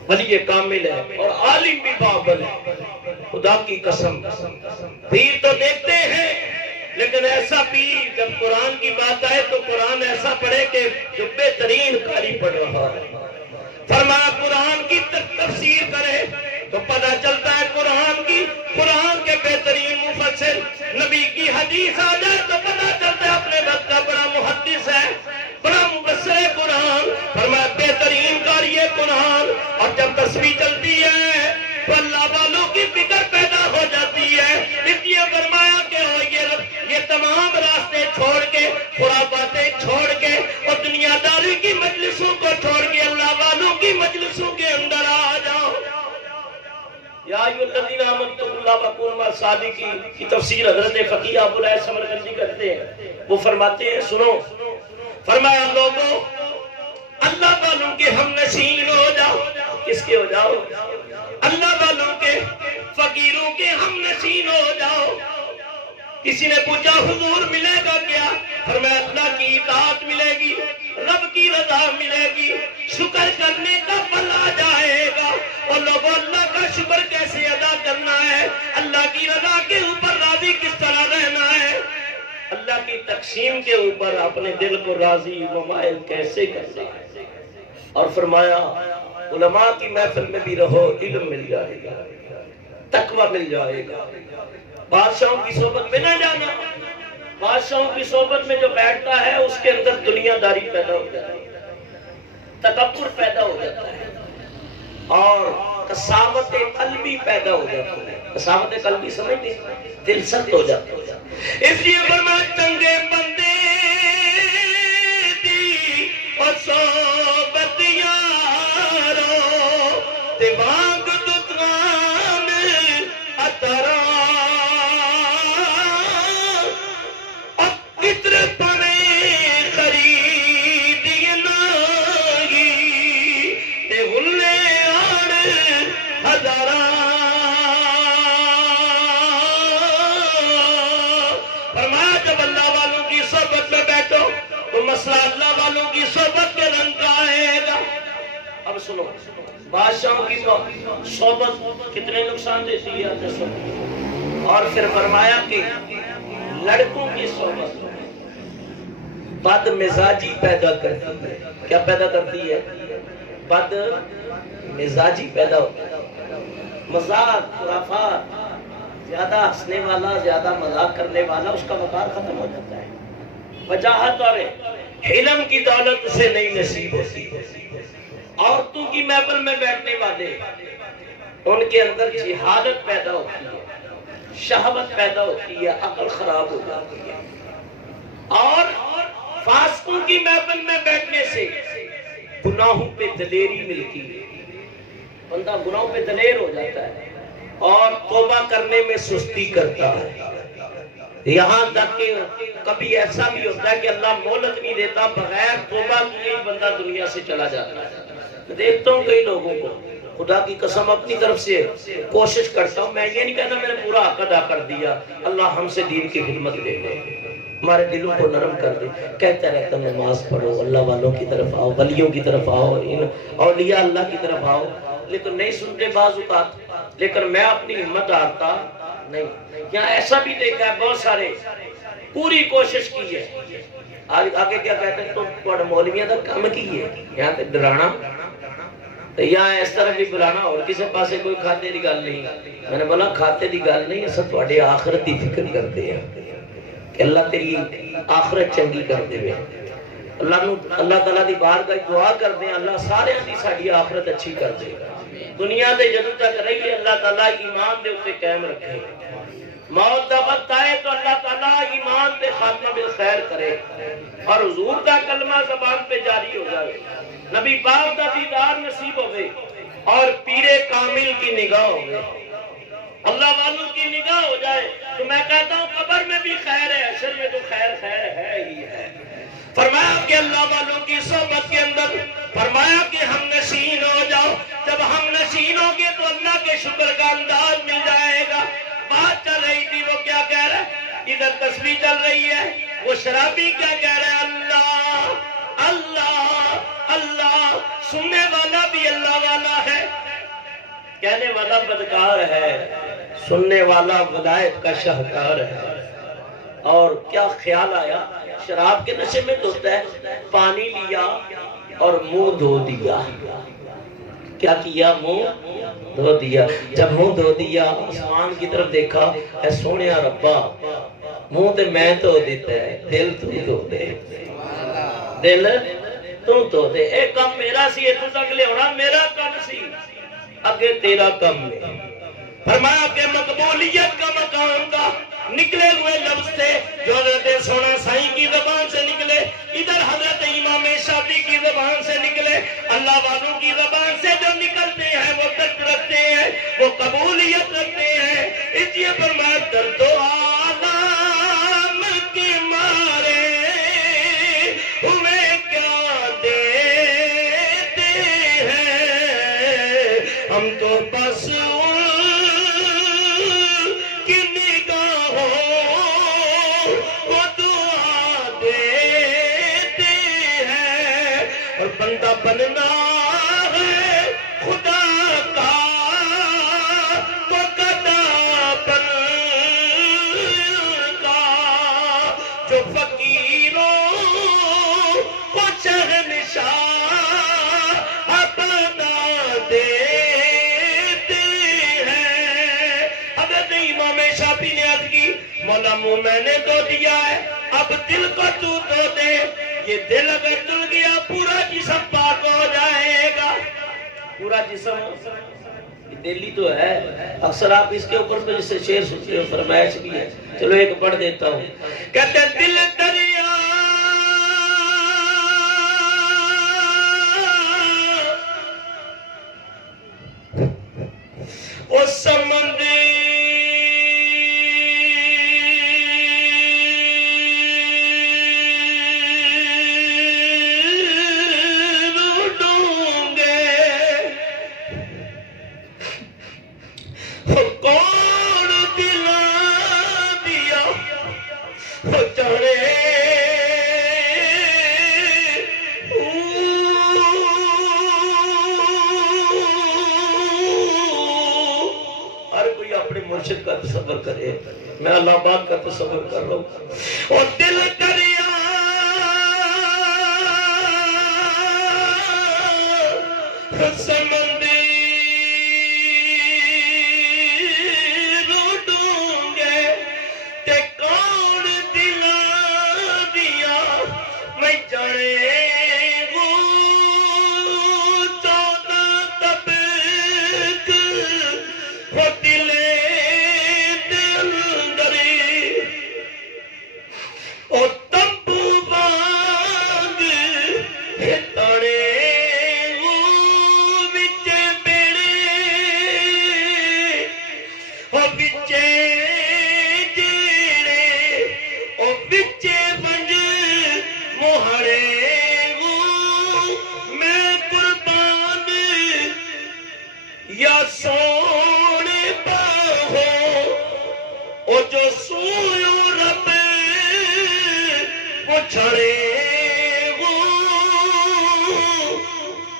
ولی کامل ہے اور عالم بھی بابل ہے، خدا کی قسم۔ پیر تو دیکھتے ہیں لیکن ایسا پیر جب قرآن کی بات آئے تو قرآن ایسا پڑھے کہ جو بہترین قاری پڑھ رہا ہے۔ فرمایا قرآن کی تفسیر کرے تو پتہ چلتا ہے قرآن کے بہترین مفسر، نبی کی حدیث آ جائے تو پتہ چلتا ہے اپنے وقت کا بڑا محدث ہے، بڑا مفسر قرآن، فرمایا بہترین قاری قرآن۔ اور جب تسبیح چلتی ہے تو اللہ والوں کی فکر پیدا ہو جاتی ہے، اس لیے فرمایا کہ یہ تمام راستے چھوڑ کے، خرافاتیں چھوڑ کے اور دنیا داری کی مجلسوں کو چھوڑ کے اللہ والوں کی مجلسوں کے اندر آ جاؤ۔ یا ایھا الذین آمنوا اتقوا اللہ وکونوا مع الصادقین کی تفسیر حضرت فقیہ ابو العز سمرقندی کرتے ہیں، وہ فرماتے ہیں سنو، فرمایا لوگوں اللہ والوں کے ہم نشین ہو جاؤ۔ کس کے ہو جاؤ؟ اللہ والوں کے، فقیروں کے ہم نشین ہو جاؤ۔ کسی نے پوچھا حضور ملے گا کیا؟ فرمایا اللہ کی اطاعت ملے گی، رب کی رضا ملے گی، شکر کرنے کا پھل آ جائے گا۔ اور لوگوں اللہ کا شکر کیسے ادا کرنا ہے، اللہ کی رضا کے اوپر راضی کس طرح رہنا ہے، اللہ کی تقسیم کے اوپر اپنے دل کو راضی و مائل کیسے کرنا ہے۔ اور فرمایا علماء کی محفل میں بھی رہو، علم مل جائے گا، تقوی مل جائے گا۔ بادشاہوں کی صحبت میں نہ جانا، بادشاہوں کی صحبت میں جو بیٹھتا ہے اس کے اندر دنیا داری پیدا ہو جاتی ہے، تکبر پیدا ہو جاتا ہے اور قساوت قلبی پیدا ہو جاتی ہے۔ قساوت قلبی سمجھتے دل سخت ہو جاتا ہے۔ اس لیے فرمایا چنگے بندے دی اور صحبت یارو تے وانگ دکان اترا عطر پڑے خرید ناگی تے ہلے آڑ ہزارہ۔ فرمایا جب اللہ والوں کی صحبت میں بیٹھو تو مسئلہ اللہ والوں کی صحبت کے رنگ کا آئے گا۔ اب سنو، بادشاہوں کی صحبت کتنے نقصان دیتی ہے۔ اور پھر فرمایا کہ لڑکوں کی صحبت بد مزاجی پیدا کرتی ہے۔ کیا پیدا کرتی ہے؟ بد مزاجی پیدا ہوتی ہے، مذاق، خرافات، زیادہ ہنسنے والا، زیادہ مذاق کرنے والا، اس کا وقار ختم ہو جاتا ہے۔ وجاہت اور حلم کی دولت اسے نہیں نصیب ہوتی۔ عورتوں کی محفل میں بیٹھنے والے، ان کے اندر جہالت پیدا ہوتی ہے، شہوت پیدا ہوتی ہے، عقل خراب ہو جاتی ہے۔ اور فاسقوں کی محفل میں بیٹھنے سے گناہوں پہ دلیری ملتی ہے، بندہ گناہوں پہ دلیر ہو جاتا ہے اور توبہ کرنے میں سستی کرتا ہے۔ یہاں تک کہ کبھی ایسا بھی ہوتا ہے کہ اللہ مہلت نہیں دیتا، بغیر توبہ کیے بندہ دنیا سے چلا جاتا ہے۔ دیکھتا ہوں کئی لوگوں کو، خدا کی قسم اپنی طرف سے کوشش کرتا ہوں، میں یہ نہیں کہنا میں نے پورا حق ادا کر دیا، اللہ ہم سے دین کی خدمت لے لے، ہمارے دلوں کو نرم کر دے۔ کہتا رہتا نماز پڑھو، اللہ والوں کی طرف آؤ، ولیوں کی طرف آؤ، اولیاء اللہ کی طرف آؤ، لیکن نہیں سنتے بعض اوقات۔ لیکن میں اپنی ہمت ہارتا نہیں۔ یہاں ایسا بھی دیکھا ہے بہت سارے پوری کوشش کی ہے، آگے کیا کہتے ہیں، تو مولویاں دا کم کی ہے، یہاں تے ڈرانا، یہاں اس طرح بھی بلانا، اور کسی پاسے کوئی کھاتے دی گل نہیں۔ میں نے بولا کھاتے دی گل نہیں، اسا تواڈے آخرت دی فکر کرتے ہیں کہ اللہ تیری آخرت چنگی کر دے۔ اللہ تعالیٰ دی بارگاہ دعا کر دیں، اللہ سارے دی ساڈی آخرت اچھی کر دے۔ دنیا دے جدوں تک رہیے اللہ تعالیٰ ایمان دے اسے قائم رکھے، موت دا وقت آئے تو اللہ تعالیٰ ایمان دے خاتمہ بالخیر کرے اور حضور دا کلمہ زبان پہ جاری ہو جائے، نبی پاک دا دیدار نصیب ہوئے اور پیر کامل کی نگاہ ہوئے، اللہ والوں کی نگاہ ہو جائے تو میں کہتا ہوں قبر میں بھی خیر ہے، حشر میں تو خیر ہے ہی ہے۔ فرمایا کہ اللہ والوں کی صحبت کے اندر فرمایا کہ ہم نشین ہو جاؤ، جب ہم نشین ہوں گے تو اللہ کے شکر کا انداز مل جائے گا۔ بات چل رہی تھی، وہ کیا کہہ رہا ہے؟ ادھر تسبیح چل رہی ہے، وہ شرابی کیا کہہ رہا ہے؟ اللہ اللہ اللہ۔ سننے والا بھی اللہ والا ہے، کہنے والا بدکار ہے، سننے والا ولایت کا شاہکار ہے۔ اور کیا خیال آیا؟ شراب کے نشے میں ہوتا ہے پانی لیا اور منہ دھو دیا۔ کیا کیا؟ منہ دھو دیا۔ جب منہ دھو دیا آسمان کی طرف دیکھا، اے سونیا ربا منہ تے میں دھو دیتا ہے، دل تو دھو دے، دل تو دھو دے۔ اے کم میرا سی، اتو تک لے ہونا میرا کم سی، اگے تیرا کم ہے۔ فرمایا کہ مقبولیت کا مقام کا نکلے ہوئے لفظ تھے جو حضرت سونا سائی کی زبان سے نکلے، ادھر حضرت امام شافعی کی زبان سے نکلے، اللہ والوں کی زبان سے جو نکلتے ہیں وہ درد رکھتے ہیں، وہ قبولیت رکھتے ہیں۔ اس لیے فرمایا درد و عالم کے مارے ہمیں کیا دیتے ہیں، ہم تو بس بننا ہے خدا کا تو قدا بن کا، جو فقیروں کو شہنشاہ اپنا دیتے ہیں۔ حضرت امام شافعی نے عرض کی مولا منہ میں نے دھو دیا ہے، اب دل کو تو دھو دے، یہ دل اگر دل گیا پورا جسم پاک ہو جائے گا۔ پورا جسم دلی تو ہے، اکثر آپ اس کے اوپر تو جس سے شعر سنتے ہو فرمائش بھی ہے، چلو ایک پڑھ دیتا ہوں۔ کہتے ہیں دل دریا او سمندر مرشد کا تصور کرے، میں اللہ پاک کا تصور کر رہا ہوں۔ اور دل دریا سمندر ڈوں گے تے کون دلا دیا میں جانے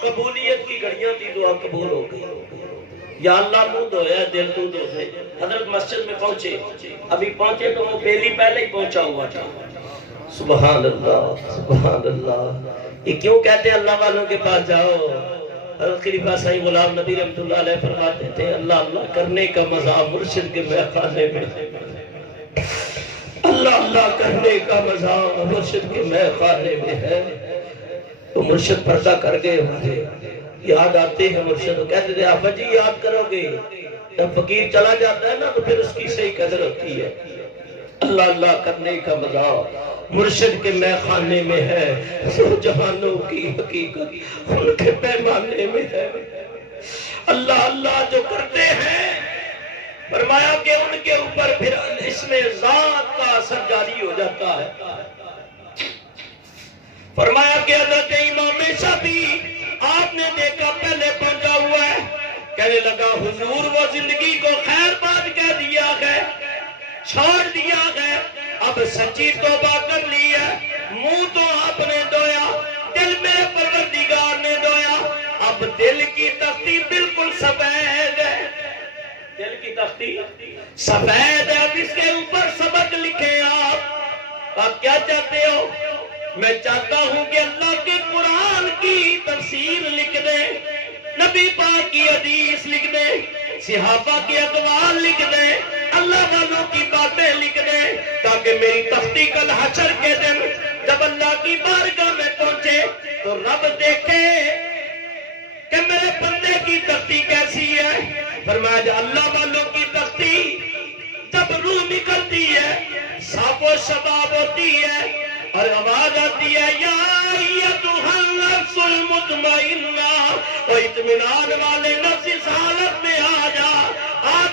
قبولیت کی گھڑیاں تھی، دعا قبول ہو گئی۔ یا اللہ منہ دھویا دل تو دھو دے۔ حضرت مسجد میں پہنچے، ابھی پہنچے تو وہ بیلی پہلے ہی پہنچا ہوا تھا۔ سبحان اللہ سبحان اللہ۔ یہ کیوں کہتے ہیں اللہ والوں کے پاس جاؤ؟ حضرت خلیفہ سعید غلام نبی رحمۃ اللہ علیہ فرماتے تھے اللہ اللہ کرنے کا مزہ مرشد کے میخانے میں، اللہ اللہ کرنے کا مزہ مرشد کے میخانے میں ہے۔ تو مرشد پردہ کر گئے ہوں گے، یاد آتے ہیں مرشد کو کہتے تھے آفا جی یاد کرو گے، جب فقیر چلا جاتا ہے نا تو پھر اس کی صحیح قدر ہوتی ہے۔ اللہ اللہ کرنے کا مزہ مرشد کے میں خانے میں ہے، سو جہانوں کی حقیقت ان کے پیمانے میں ہے۔ اللہ اللہ جو کرتے ہیں، فرمایا کہ ان کے اوپر پھر اس میں ذات کا اثر جاری ہو جاتا ہے۔ فرمایا کہ حضرت امام شافعی آپ نے دیکھا پہلے پہنچا ہوا ہے، کہنے لگا حضور وہ زندگی کو خیر بات کہہ دیا گئے، چھوڑ دیا گئے، اب سچی توبہ کر لی ہے، منہ تو آپ نے دھویا، دل میرے پروردگار نے دھویا، اب دل کی تختی بالکل سفید ہے، دل کی تختی سفید ہے، اب اس کے اوپر سبق لکھیں آپ کیا چاہتے ہو؟ میں چاہتا ہوں کہ اللہ کے قرآن کی تفسیر لکھ دیں، نبی پاک کی حدیث لکھ دیں، صحابہ کے اقوال لکھ دیں، اللہ والوں کی باتیں لکھ دیں، تاکہ میری تختی کل حشر کے دن جب اللہ کی بارگاہ میں پہنچے تو رب دیکھے کہ میرے بندے کی تختی کیسی ہے۔ فرمایا اللہ والوں کی تختی جب روح نکلتی ہے، صاف و شباب ہوتی ہے اور آواز آتی ہے یا ایتھا النفس المطمئنہ، تو اطمینان والے نفس اس حالت میں آ جا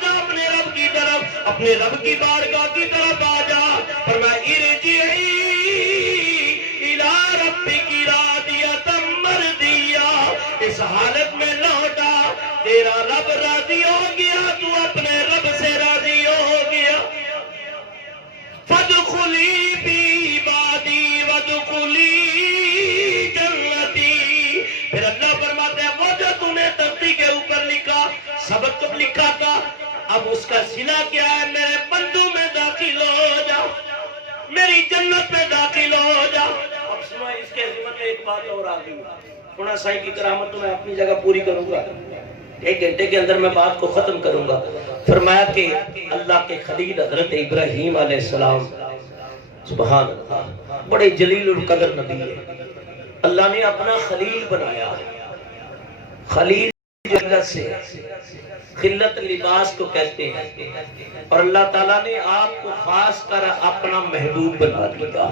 اپنے رب کی طرف، اپنے رب کی بارگاہ کی طرف آ جا۔ فرمایا ارجعی الی ربک راضیۃ مرضیہ، اس حالت میں لوٹا، تیرا رب راضی ہو گیا، تو اپنے رب سے راضی ہو گیا۔ فادخلی فی عبادی وادخلی جنتی، پھر اللہ فرماتے ہیں وہ جو تم نے تختی کے اوپر لکھا، سبق کب لکھا تھا، اب اس کا صلہ کیا ہے، میرے بندوں میں داخل ہو جا، میری جنت میں داخل ہو جا۔ اب سنو اس کے عظمت میں ایک بات اور آ گئی، سونا سائی کی کرامت تو میں اپنی جگہ پوری کروں گا، ایک گھنٹے کے اندر میں بات کو ختم کروں گا۔ فرمایا کہ اللہ کے خلیل حضرت ابراہیم علیہ السلام، سبحان اللہ، بڑے جلیل القدر نبی ہے، اللہ نے اپنا خلیل بنایا، خلیل جنت سے، خلت لباس کو کہتے ہیں، اور اللہ تعالیٰ نے آپ کو خاص کر اپنا محبوب بنا لیا،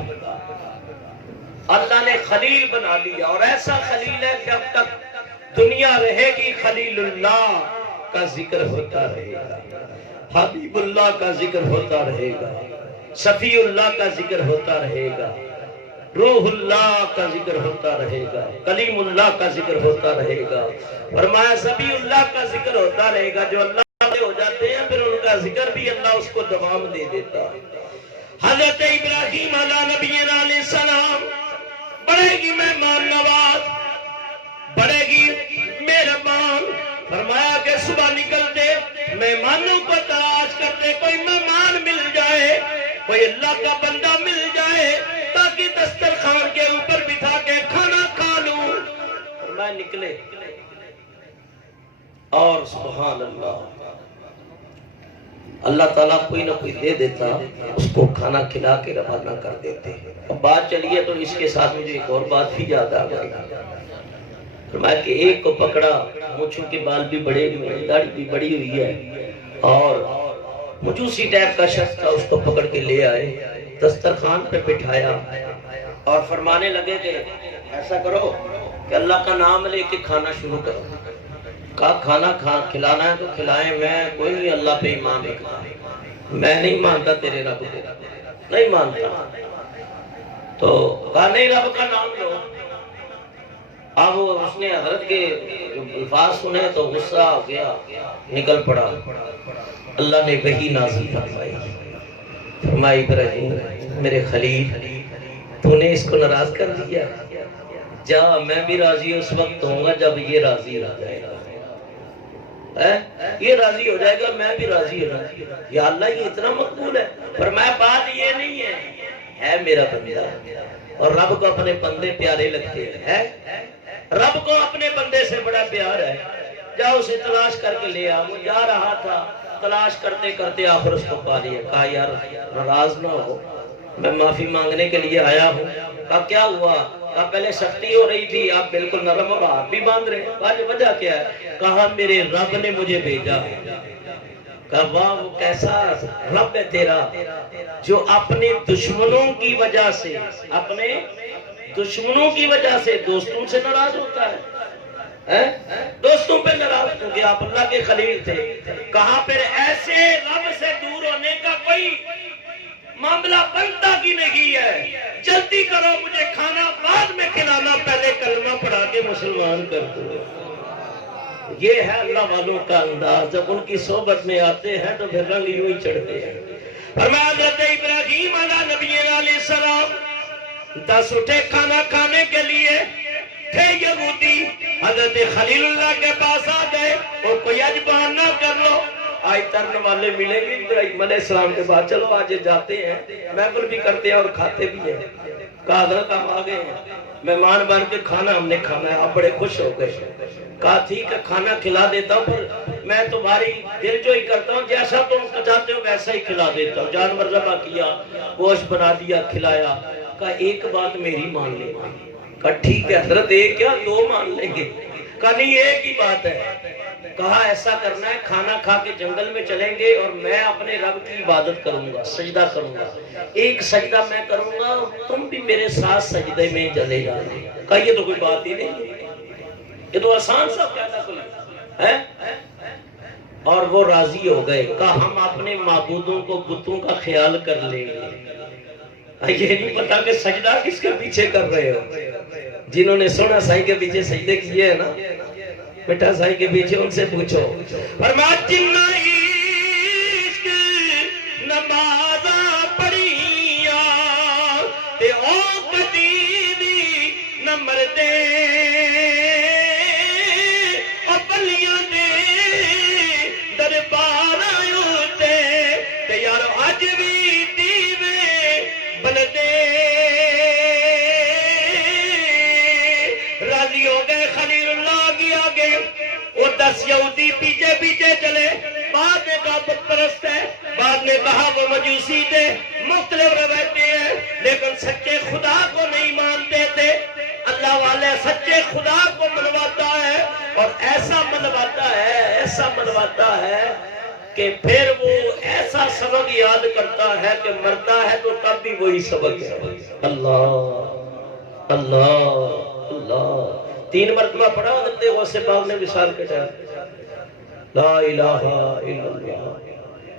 اللہ نے خلیل بنا لیا، اور ایسا خلیل ہے کہ اب تک دنیا رہے گی خلیل اللہ کا ذکر ہوتا رہے گا، حبیب اللہ کا ذکر ہوتا رہے گا، صفی اللہ کا ذکر ہوتا رہے گا، روح اللہ کا ذکر ہوتا رہے گا، کلیم اللہ کا ذکر ہوتا رہے گا، فرمایا صفی اللہ کا ذکر ہوتا رہے گا۔ جو اللہ کے ہو جاتے ہیں پھر ان کا ذکر بھی اللہ اس کو دوام دے دیتا ہے۔ حضرت ابراہیم علیہ نبینا علیہ السلام بڑھے گی مہمان نواز، بڑھے گی مہربان، فرمایا کہ صبح نکلتے مہمانوں کو تلاش کرتے، کوئی مہمان مل جائے، کوئی اللہ کا بندہ مل جائے تاکہ دسترخوان کے اوپر بٹھا کے کھانا کھا لوں۔ فرمایا نکلے، اور سبحان اللہ، اللہ تعالیٰ کوئی نہ کوئی دے دیتا، اس کو کھانا کھلا کے روانہ کر دیتے۔ اب بات چلیے تو اس کے ساتھ مجھے ایک اور بات بھی یاد آ گئی۔ فرمایا کہ ایک کو پکڑا، مونچھوں کے بال بھی بڑے ہوئے، داڑھی بھی بڑی ہوئی ہے، اور مجوسی ٹائپ کا شخص تھا، اس کو پکڑ کے لے آئے، دسترخوان پہ بٹھایا اور فرمانے لگے کہ ایسا کرو کہ اللہ کا نام لے کے کھانا شروع کرو۔ کہا کھانا کھلانا ہے تو کھلائیں، میں کوئی نہیں اللہ پہ ایمان رکھتا، میں نہیں مانتا تیرے رب کو، نہیں مانتا، تو کہا نہیں رب کا نام لو۔ اب اس نے حضرت کے الفاظ سنے تو غصہ ہو گیا، نکل پڑا، اللہ نے وحی نازل فرمائی، فرمائی ابراہیم میرے خلیل تو نے اس کو ناراض کر دیا، جا میں بھی راضی اس وقت ہوں گا جب یہ راضی ہو جائے گا، یہ راضی ہو جائے گا میں بھی راضی ہو جائے گا۔ یا اللہ یہ اتنا مقبول ہے؟ فرمایا بات یہ نہیں ہے میرا بندہ، اور رب کو اپنے بندے پیارے لگتے ہیں، رب کو اپنے بندے سے بڑا پیار ہے، جاؤ اسے تلاش کر کے لے آ۔ وہ جا رہا تھا، تلاش کرتے کرتے آخر اس کو پا لیا۔ کہا یار ناراض نہ ہو، میں معافی مانگنے کے لیے آیا ہوں۔ کہا کیا ہوا؟ پہلے سختی ہو رہی تھی، آپ بالکل نرم اور ہاتھ بھی باندھ رہے ہیں۔ کہا وجہ کیا ہے؟ کہا میرے رب نے مجھے بھیجا۔ کہا واہ وہ کیسا رب ہے تیرا جو اپنے دشمنوں کی وجہ سے، اپنے دشمنوں کی وجہ سے دوستوں سے ناراض ہوتا ہے، دوستوں پہ ناراض، کیونکہ آپ اللہ کے خلیل تھے۔ کہا پھر ایسے رب سے دور ہونے کا کوئی معاملہ بنتا کی نہیں ہے، جلدی کرو مجھے کھانا بعد میں کھلانا، پہلے کلمہ پڑھا کے مسلمان کر دو۔ یہ ہے اللہ والوں کا انداز، جب ان کی صحبت میں آتے ہیں تو پھر رنگ یوں ہی چڑھتے ہیں۔ فرمایا حضرت ابراہیم علیہ نبی علیہ السلام 10 اٹھے کھانا کھانے کے لیے، تھے یہودی، حضرت خلیل اللہ کے پاس آ گئے، اور کوئی آج بہانہ کر لو، آج ترن والے ملیں گے ابراہیم علیہ السلام کے بعد، چلو آج جاتے ہیں، محفل بھی کرتے ہیں اور کھاتے بھی ہیں۔ کہا حضرت ہم آ گئے ہیں، مہمان بن کے کھانا ہم نے کھانا ہے، آپ بڑے خوش ہو گئے۔ کہا ٹھیک ہے کھانا کھلا دیتا ہوں، پر میں تمہاری دل جو ہی کرتا ہوں جیسا تم چاہتے ہو ویسا ہی کھلا دیتا ہوں۔ جانور ذبح کیا، گوشت بنا دیا، کھلایا۔ کہا ایک بات میری مان لے۔ کہا ٹھیک ہے حضرت، ایک کیا 2 مان لیں گے؟ کہا نہیں ایک ہی بات ہے۔ کہا ایسا کرنا ہے کھانا کھا کے جنگل میں چلیں گے اور میں اپنے رب کی عبادت کروں گا، سجدہ کروں گا، ایک سجدہ میں کروں گا اور تم بھی میرے ساتھ سجدے میں چلے جانے۔ کہا یہ تو کوئی بات ہی نہیں، یہ تو آسان سا کہنا کوئی ہے۔ اور وہ راضی ہو گئے۔ کہا ہم اپنے معبودوں کو بتوں کا خیال کر لیں گے، یہ نہیں پتا کہ سجدہ کس کے پیچھے کر رہے ہو۔ جنہوں نے سونا سائی کے پیچھے سجدے کیے ہیں نا، بیٹا سائی کے پیچھے ان سے پوچھو۔ فرمایا جنہ عشق نمازاں پڑھیاں تے او کدی بھی نہ مردے، او بلیاں دے دربار آئے تے یار اج بھی دیوے بلدے۔ راضی ہو گئے، خلیل اللہ آگے وہ 10 یہودی پیچھے پیچھے چلے۔ بعد نے کہا بت پرست ہے، بعد نے کہا وہ مجوسی تھے، مختلف روایتیں ہیں، لیکن سچے خدا کو نہیں مانتے تھے۔ اللہ والے سچے خدا کو منواتا ہے، اور ایسا منواتا ہے، ایسا منواتا ہے کہ پھر وہ ایسا سبق یاد کرتا ہے کہ مرتا ہے تو تب بھی وہی سبق ہے۔ اللہ اللہ اللہ 3 مرتبہ پڑھا حضرت غوث پاک نے وصال کے ٹائم، لا الہ الا اللہ،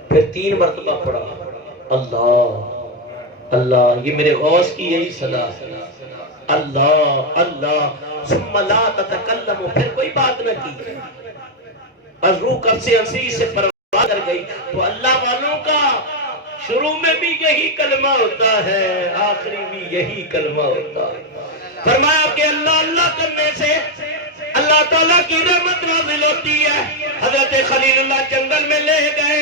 پھر 3 مرتبہ پڑھا اللہ اللہ۔ یہ میرے غوث کی یہی صدا ہے، اللہ اللہ ثم لا تتکلم، پھر کوئی بات نہ کی، از روح کب سے انسی سے پرواز کر گئی۔ تو اللہ والوں کا شروع میں بھی یہی کلمہ ہوتا ہے، آخری بھی یہی کلمہ ہوتا ہے۔ فرمایا کہ اللہ اللہ کرنے سے اللہ تعالیٰ کی رحمت نازل ہوتی ہے۔ حضرت خلیل اللہ جنگل میں لے گئے،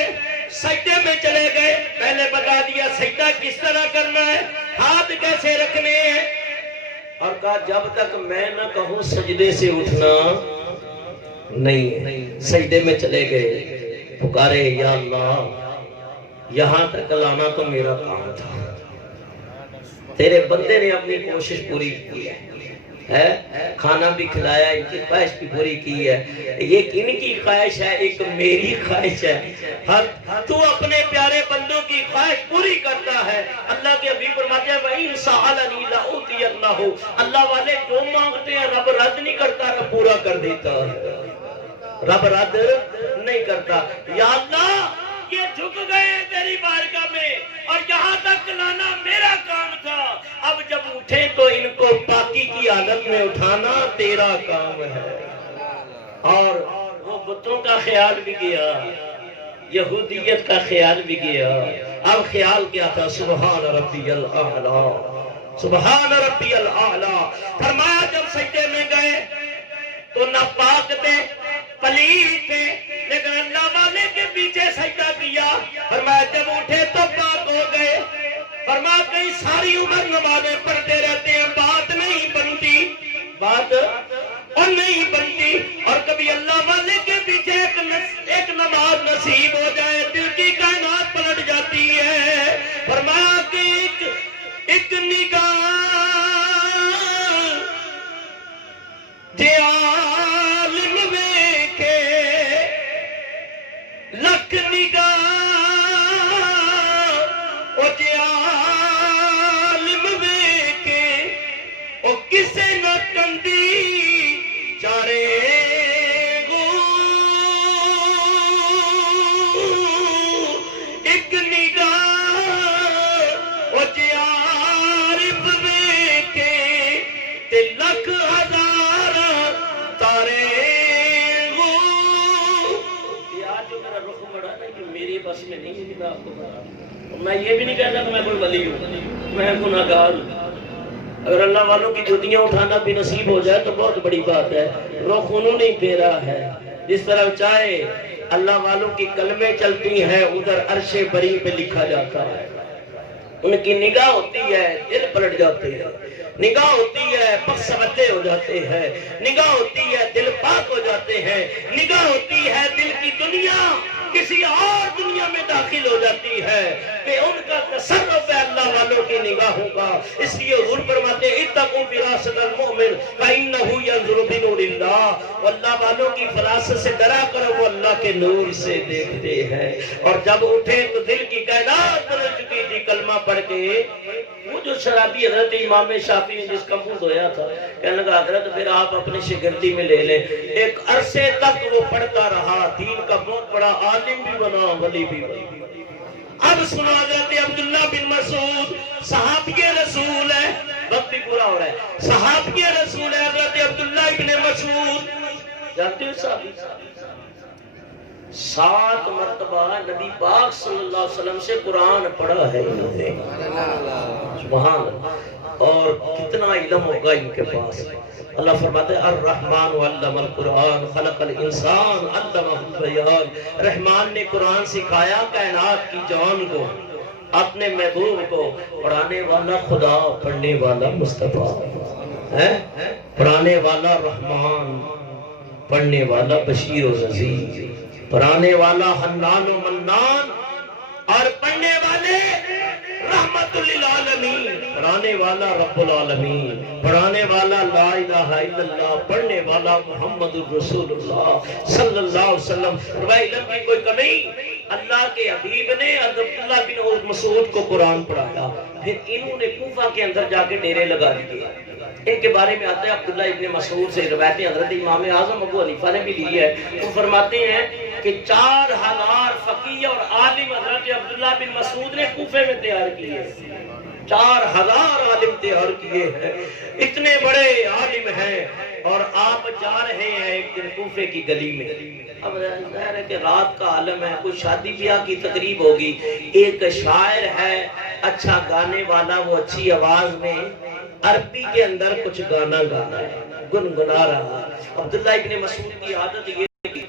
سجدے میں چلے گئے، پہلے بتا دیا سجدہ کس طرح کرنا ہے، ہاتھ کیسے رکھنے ہیں، اور کہا جب تک میں نہ کہوں سجدے سے اٹھنا نہیں ہے۔ سجدے میں چلے گئے، پکارے یا اللہ، یہاں تک لانا تو میرا کام تھا، تیرے بندے نے اپنی کوشش پوری کی ہے، کھانا بھی کھلایا، ان کی خواہش بھی پوری کی ہے۔ ایک ان کی خواہش ہے، ایک میری خواہش ہے، تو اپنے پیارے بندوں کی خواہش پوری کرتا ہے۔ اللہ کے حبیب فرماتے ہیں وَإِن سَأَلَنِي لَأُعْطِيَنَّهُ، اللہ والے جو مانگتے ہیں رب رد نہیں کرتا، رب پورا کر دیتا ہے، رب رد نہیں کرتا۔ یا اللہ یہ جھک گئے ہیں تیری بارگاہ میں، اور یہاں تک لانا میرا کام تھا، اب جب اٹھے تو ان کو پاکی کی حالت میں اٹھانا تیرا کام ہے۔ اور وہ بتوں کا خیال بھی گیا، یہودیت کا خیال بھی گیا۔ اب خیال کیا تھا؟ سبحان ربی الاعلیٰ، سبحان ربی الاعلیٰ۔ فرمایا جب سجدے میں گئے تو ناپاک تھے، پلیت تھے، لیکن اللہ والے کے پیچھے سجدہ کیا۔ فرمایا جب اٹھے تو پاک ہو گئے۔ فرمایا کئی ساری عمر نمازیں پڑھتے رہتے ہیں، بات نہیں بنتی، بات اور نہیں بنتی، اور کبھی اللہ والے کے پیچھے ایک نماز نصیب ہو جائے، دل کی کائنات پلٹ جاتی ہے۔ فرمایا کہ ایک نگاہ میں یہ بھی نہیں کہتا کہ میں کوئی ولی ہوں، میں گناہگار ہوں۔ اگر اللہ والوں کی جوتیاں اٹھانا بھی نصیب ہو جائے تو بہت بڑی بات ہے، رخ انہوں نے پھیرا ہے۔ جس طرح چاہے اللہ والوں کی کلمیں چلتی ہیں ادھر عرش بری پہ لکھا جاتا ہے، ان کی نگاہ ہوتی ہے دل پلٹ جاتے ہیں، نگاہ ہوتی ہے پس سمجھتے ہو جاتے ہیں، نگاہ ہوتی ہے دل پاک ہو جاتے ہیں، نگاہ ہوتی ہے دل کی دنیا کسی اور دنیا میں داخل ہو جاتی ہے کہ ان کا تصرف ہے اللہ والوں کی نگاہوں کا۔ اس لیے حضور فرماتے ہیں اتقوا فراست المؤمن فإنه ينظر بنور اللہ، اللہ والوں کی فراست سے ڈرا کرو، وہ اللہ کے نور سے دیکھتے ہیں۔ اور جب اٹھے تو دل کی کائنات بدل چکی تھی کلمہ پڑھ کے۔ وہ جو شرابی حضرت امام شافعی نے جس کا منہ دھویا تھا، کہنے لگا حضرت پھر آپ اپنے شاگردی میں لے لیں۔ ایک عرصے تک وہ پڑھتا رہا، دین کا بہت بڑا عالم بھی بنا، ولی بھی بنا۔ اب سنا حضرت عبداللہ بن مسعود صحابی رسول ہے، وقت بھی پورا ہو رہا ہے، صحابی رسول ہے حضرت عبداللہ بن مسعود، جانتے ہو صحابی؟ 7 مرتبہ نبی پاک صلی اللہ علیہ وسلم سے قرآن پڑھا ہے انہوں نے، سبحان اللہ، اور کتنا علم ہوگا ان کے پاس۔ اللہ فرماتے ہیں الرحمن علم القرآن خلق الانسان علمہ البیان، رحمان نے قرآن سکھایا کائنات کی جان کو، اپنے محبوب کو۔ پڑھانے والا خدا، پڑھنے والا مصطفیٰ ہے، پڑھانے والا رحمان، پڑھنے والا بشیر و نذیر، پڑھانے والا حنان و منان، اور پڑھنے والے رحمت للعالمین، پڑھانے والا رب العالمین، پڑھانے والا لا الہ الا اللہ، پڑھنے والا محمد الرسول اللہ صلی اللہ علیہ وسلم۔ علم کی کوئی کمی؟ اللہ کے حبیب نے عبداللہ بن مسعود کو قرآن پڑھایا، پھر انہوں نے کوفہ کے اندر جا کے ڈیرے لگا دیے۔ ان کے بارے میں آتا ہے عبداللہ ابن مسعود سے روایتیں حضرت امام اعظم ابو حنیفہ نے بھی لی ہے، وہ فرماتے ہیں کہ 4000 فقیہ اور عالم حضرت عبداللہ بن مسعود نے کوفے میں تیار کیے، 4000 عالم تیار کیے ہیں، اتنے بڑے عالم ہیں۔ اور آپ جا رہے ہیں ایک دن کوفے کی گلی میں، اب ظاہر ہے کہ رات کا عالم ہے، کوئی شادی بیاہ کی تقریب ہوگی، ایک شاعر ہے اچھا گانے والا، وہ اچھی آواز میں عربی کے اندر کچھ گانا گانا ہے، گنگنا رہا۔ عبداللہ ابن مسعود کی عادت یہ تھی،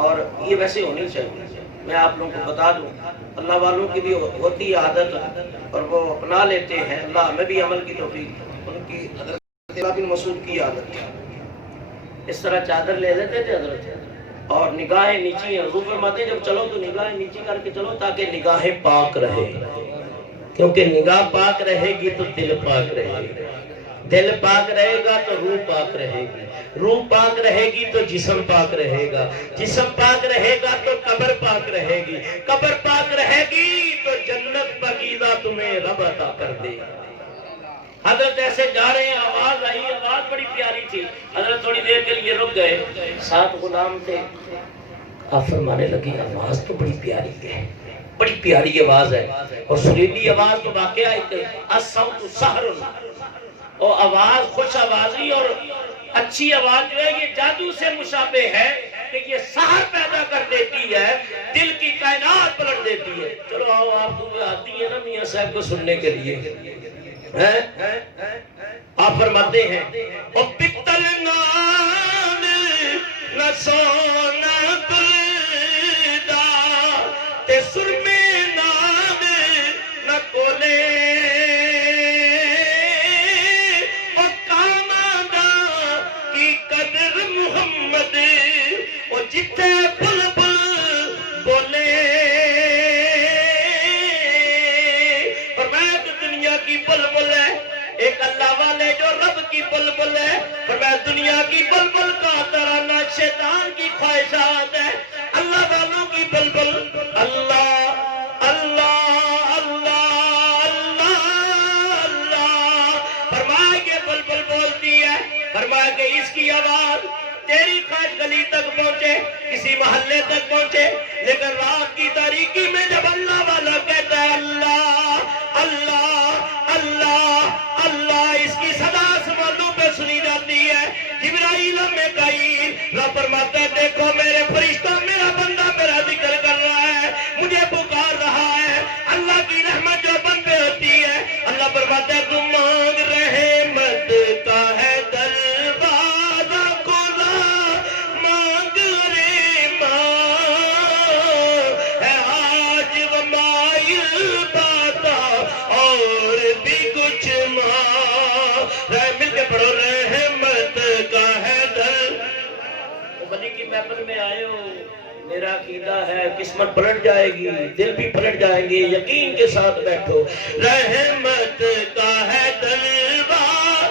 اور یہ ویسے ہونی چاہیے، میں آپ لوگوں کو بتا دوں، اللہ والوں کی بھی ہوتی عادت اور وہ اپنا لیتے ہیں، اللہ ہمیں بھی عمل کی توفیق۔ ان کی حضرت عبداللہ بن مسعود کی عادت ہے، اس طرح چادر لے لیتے تھے حضرت، اور نگاہیں نیچی، حضور فرماتے ہیں جب چلو تو نگاہیں نیچی کر کے چلو تاکہ نگاہیں پاک رہے، کیونکہ نگاہ پاک رہے گی تو دل پاک رہے گا، دل پاک رہے گا تو روح پاک رہے گی، روح پاک رہے گی تو جسم پاک رہے گا، جسم پاک رہے گا تو قبر پاک رہے گی، قبر پاک رہے گی تو جنت پاکیزہ تمہیں رب عطا کر دے گا۔ حضرت ایسے جا رہے ہیں، آواز آئی، آواز بڑی پیاری تھی، حضرت تھوڑی دیر کے لیے رک گئے، 7 غلام تھے، آپ فرمانے لگی آواز تو بڑی پیاری ہے، بڑی پیاری آواز ہے، اور سریلی آواز تو واقعہ الصوت سحر، اور آواز خوش آوازی اور اچھی آواز جو ہے یہ جادو سے مشابہ ہے کہ یہ سحر پیدا کر دیتی ہے، دل کی کائنات پلٹ دیتی ہے۔ چلو آؤ، آپ تو آتی ہیں نا میاں صاحب کو سننے کے لیے، آپ فرماتے ہیں او پتل نام نہ سونا تلدا تے سرمے نام نہ کولے او کامادا کی قدر محمد او جتھے بل بل بولے، اور میں تو دنیا کی بلبل ہے، ایک اللہ والے جو رب کی بلبل ہے، اور میں دنیا کی بلبل کا ترانہ شیطان کی خواہشات ہے، اللہ والوں کی بلبل اللہ اللہ اللہ اللہ اللہ، فرمایا کہ بلبل بولتی ہے، فرمایا کہ اس کی آواز تیری خواہش گلی تک پہنچے، کسی محلے تک پہنچے، لیکن رات کی تاریکی میں جب اللہ والا کہتا ہے اللہ اللہ اللہ اللہ، اس کی صدا آسمانوں پہ سنی جاتی ہے، جبرائیل میکائیل رب فرماتا ہے دیکھو میرے فرشتہ میرا بندہ میرا ذکر کر رہا ہے، مجھے پکار میرا عقیدہ ہے قسمت پلٹ جائے گی، دل بھی پلٹ جائیں گے، یقین کے ساتھ بیٹھو۔ رحمت کا ہے دربار،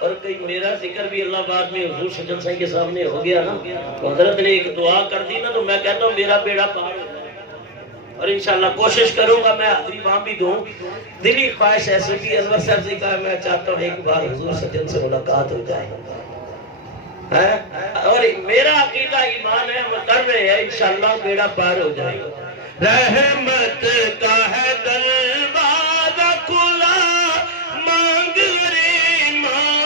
اور کئی میرا ذکر بھی اللہ بعد میں حضور سجن صاحب کے سامنے ہو گیا نا، تو حضرت نے ایک دعا کر دی نا، تو میں کہتا ہوں میرا بیڑا پار ہو جائے، اور انشاءاللہ کوشش کروں گا میں حاضری وہاں بھی دوں۔ دلی خواہش ایسے بھی انور صاحب سے کہا میں چاہتا ہوں ایک بار حضور سجن سے ملاقات ہو جائے، اور میرا عقیدہ ایمان ہے، ہم کر رہے ہیں انشاءاللہ بیڑا پار ہو جائے گا۔ رحمت کا ہے دروازہ کھلا، مانگ رے ماں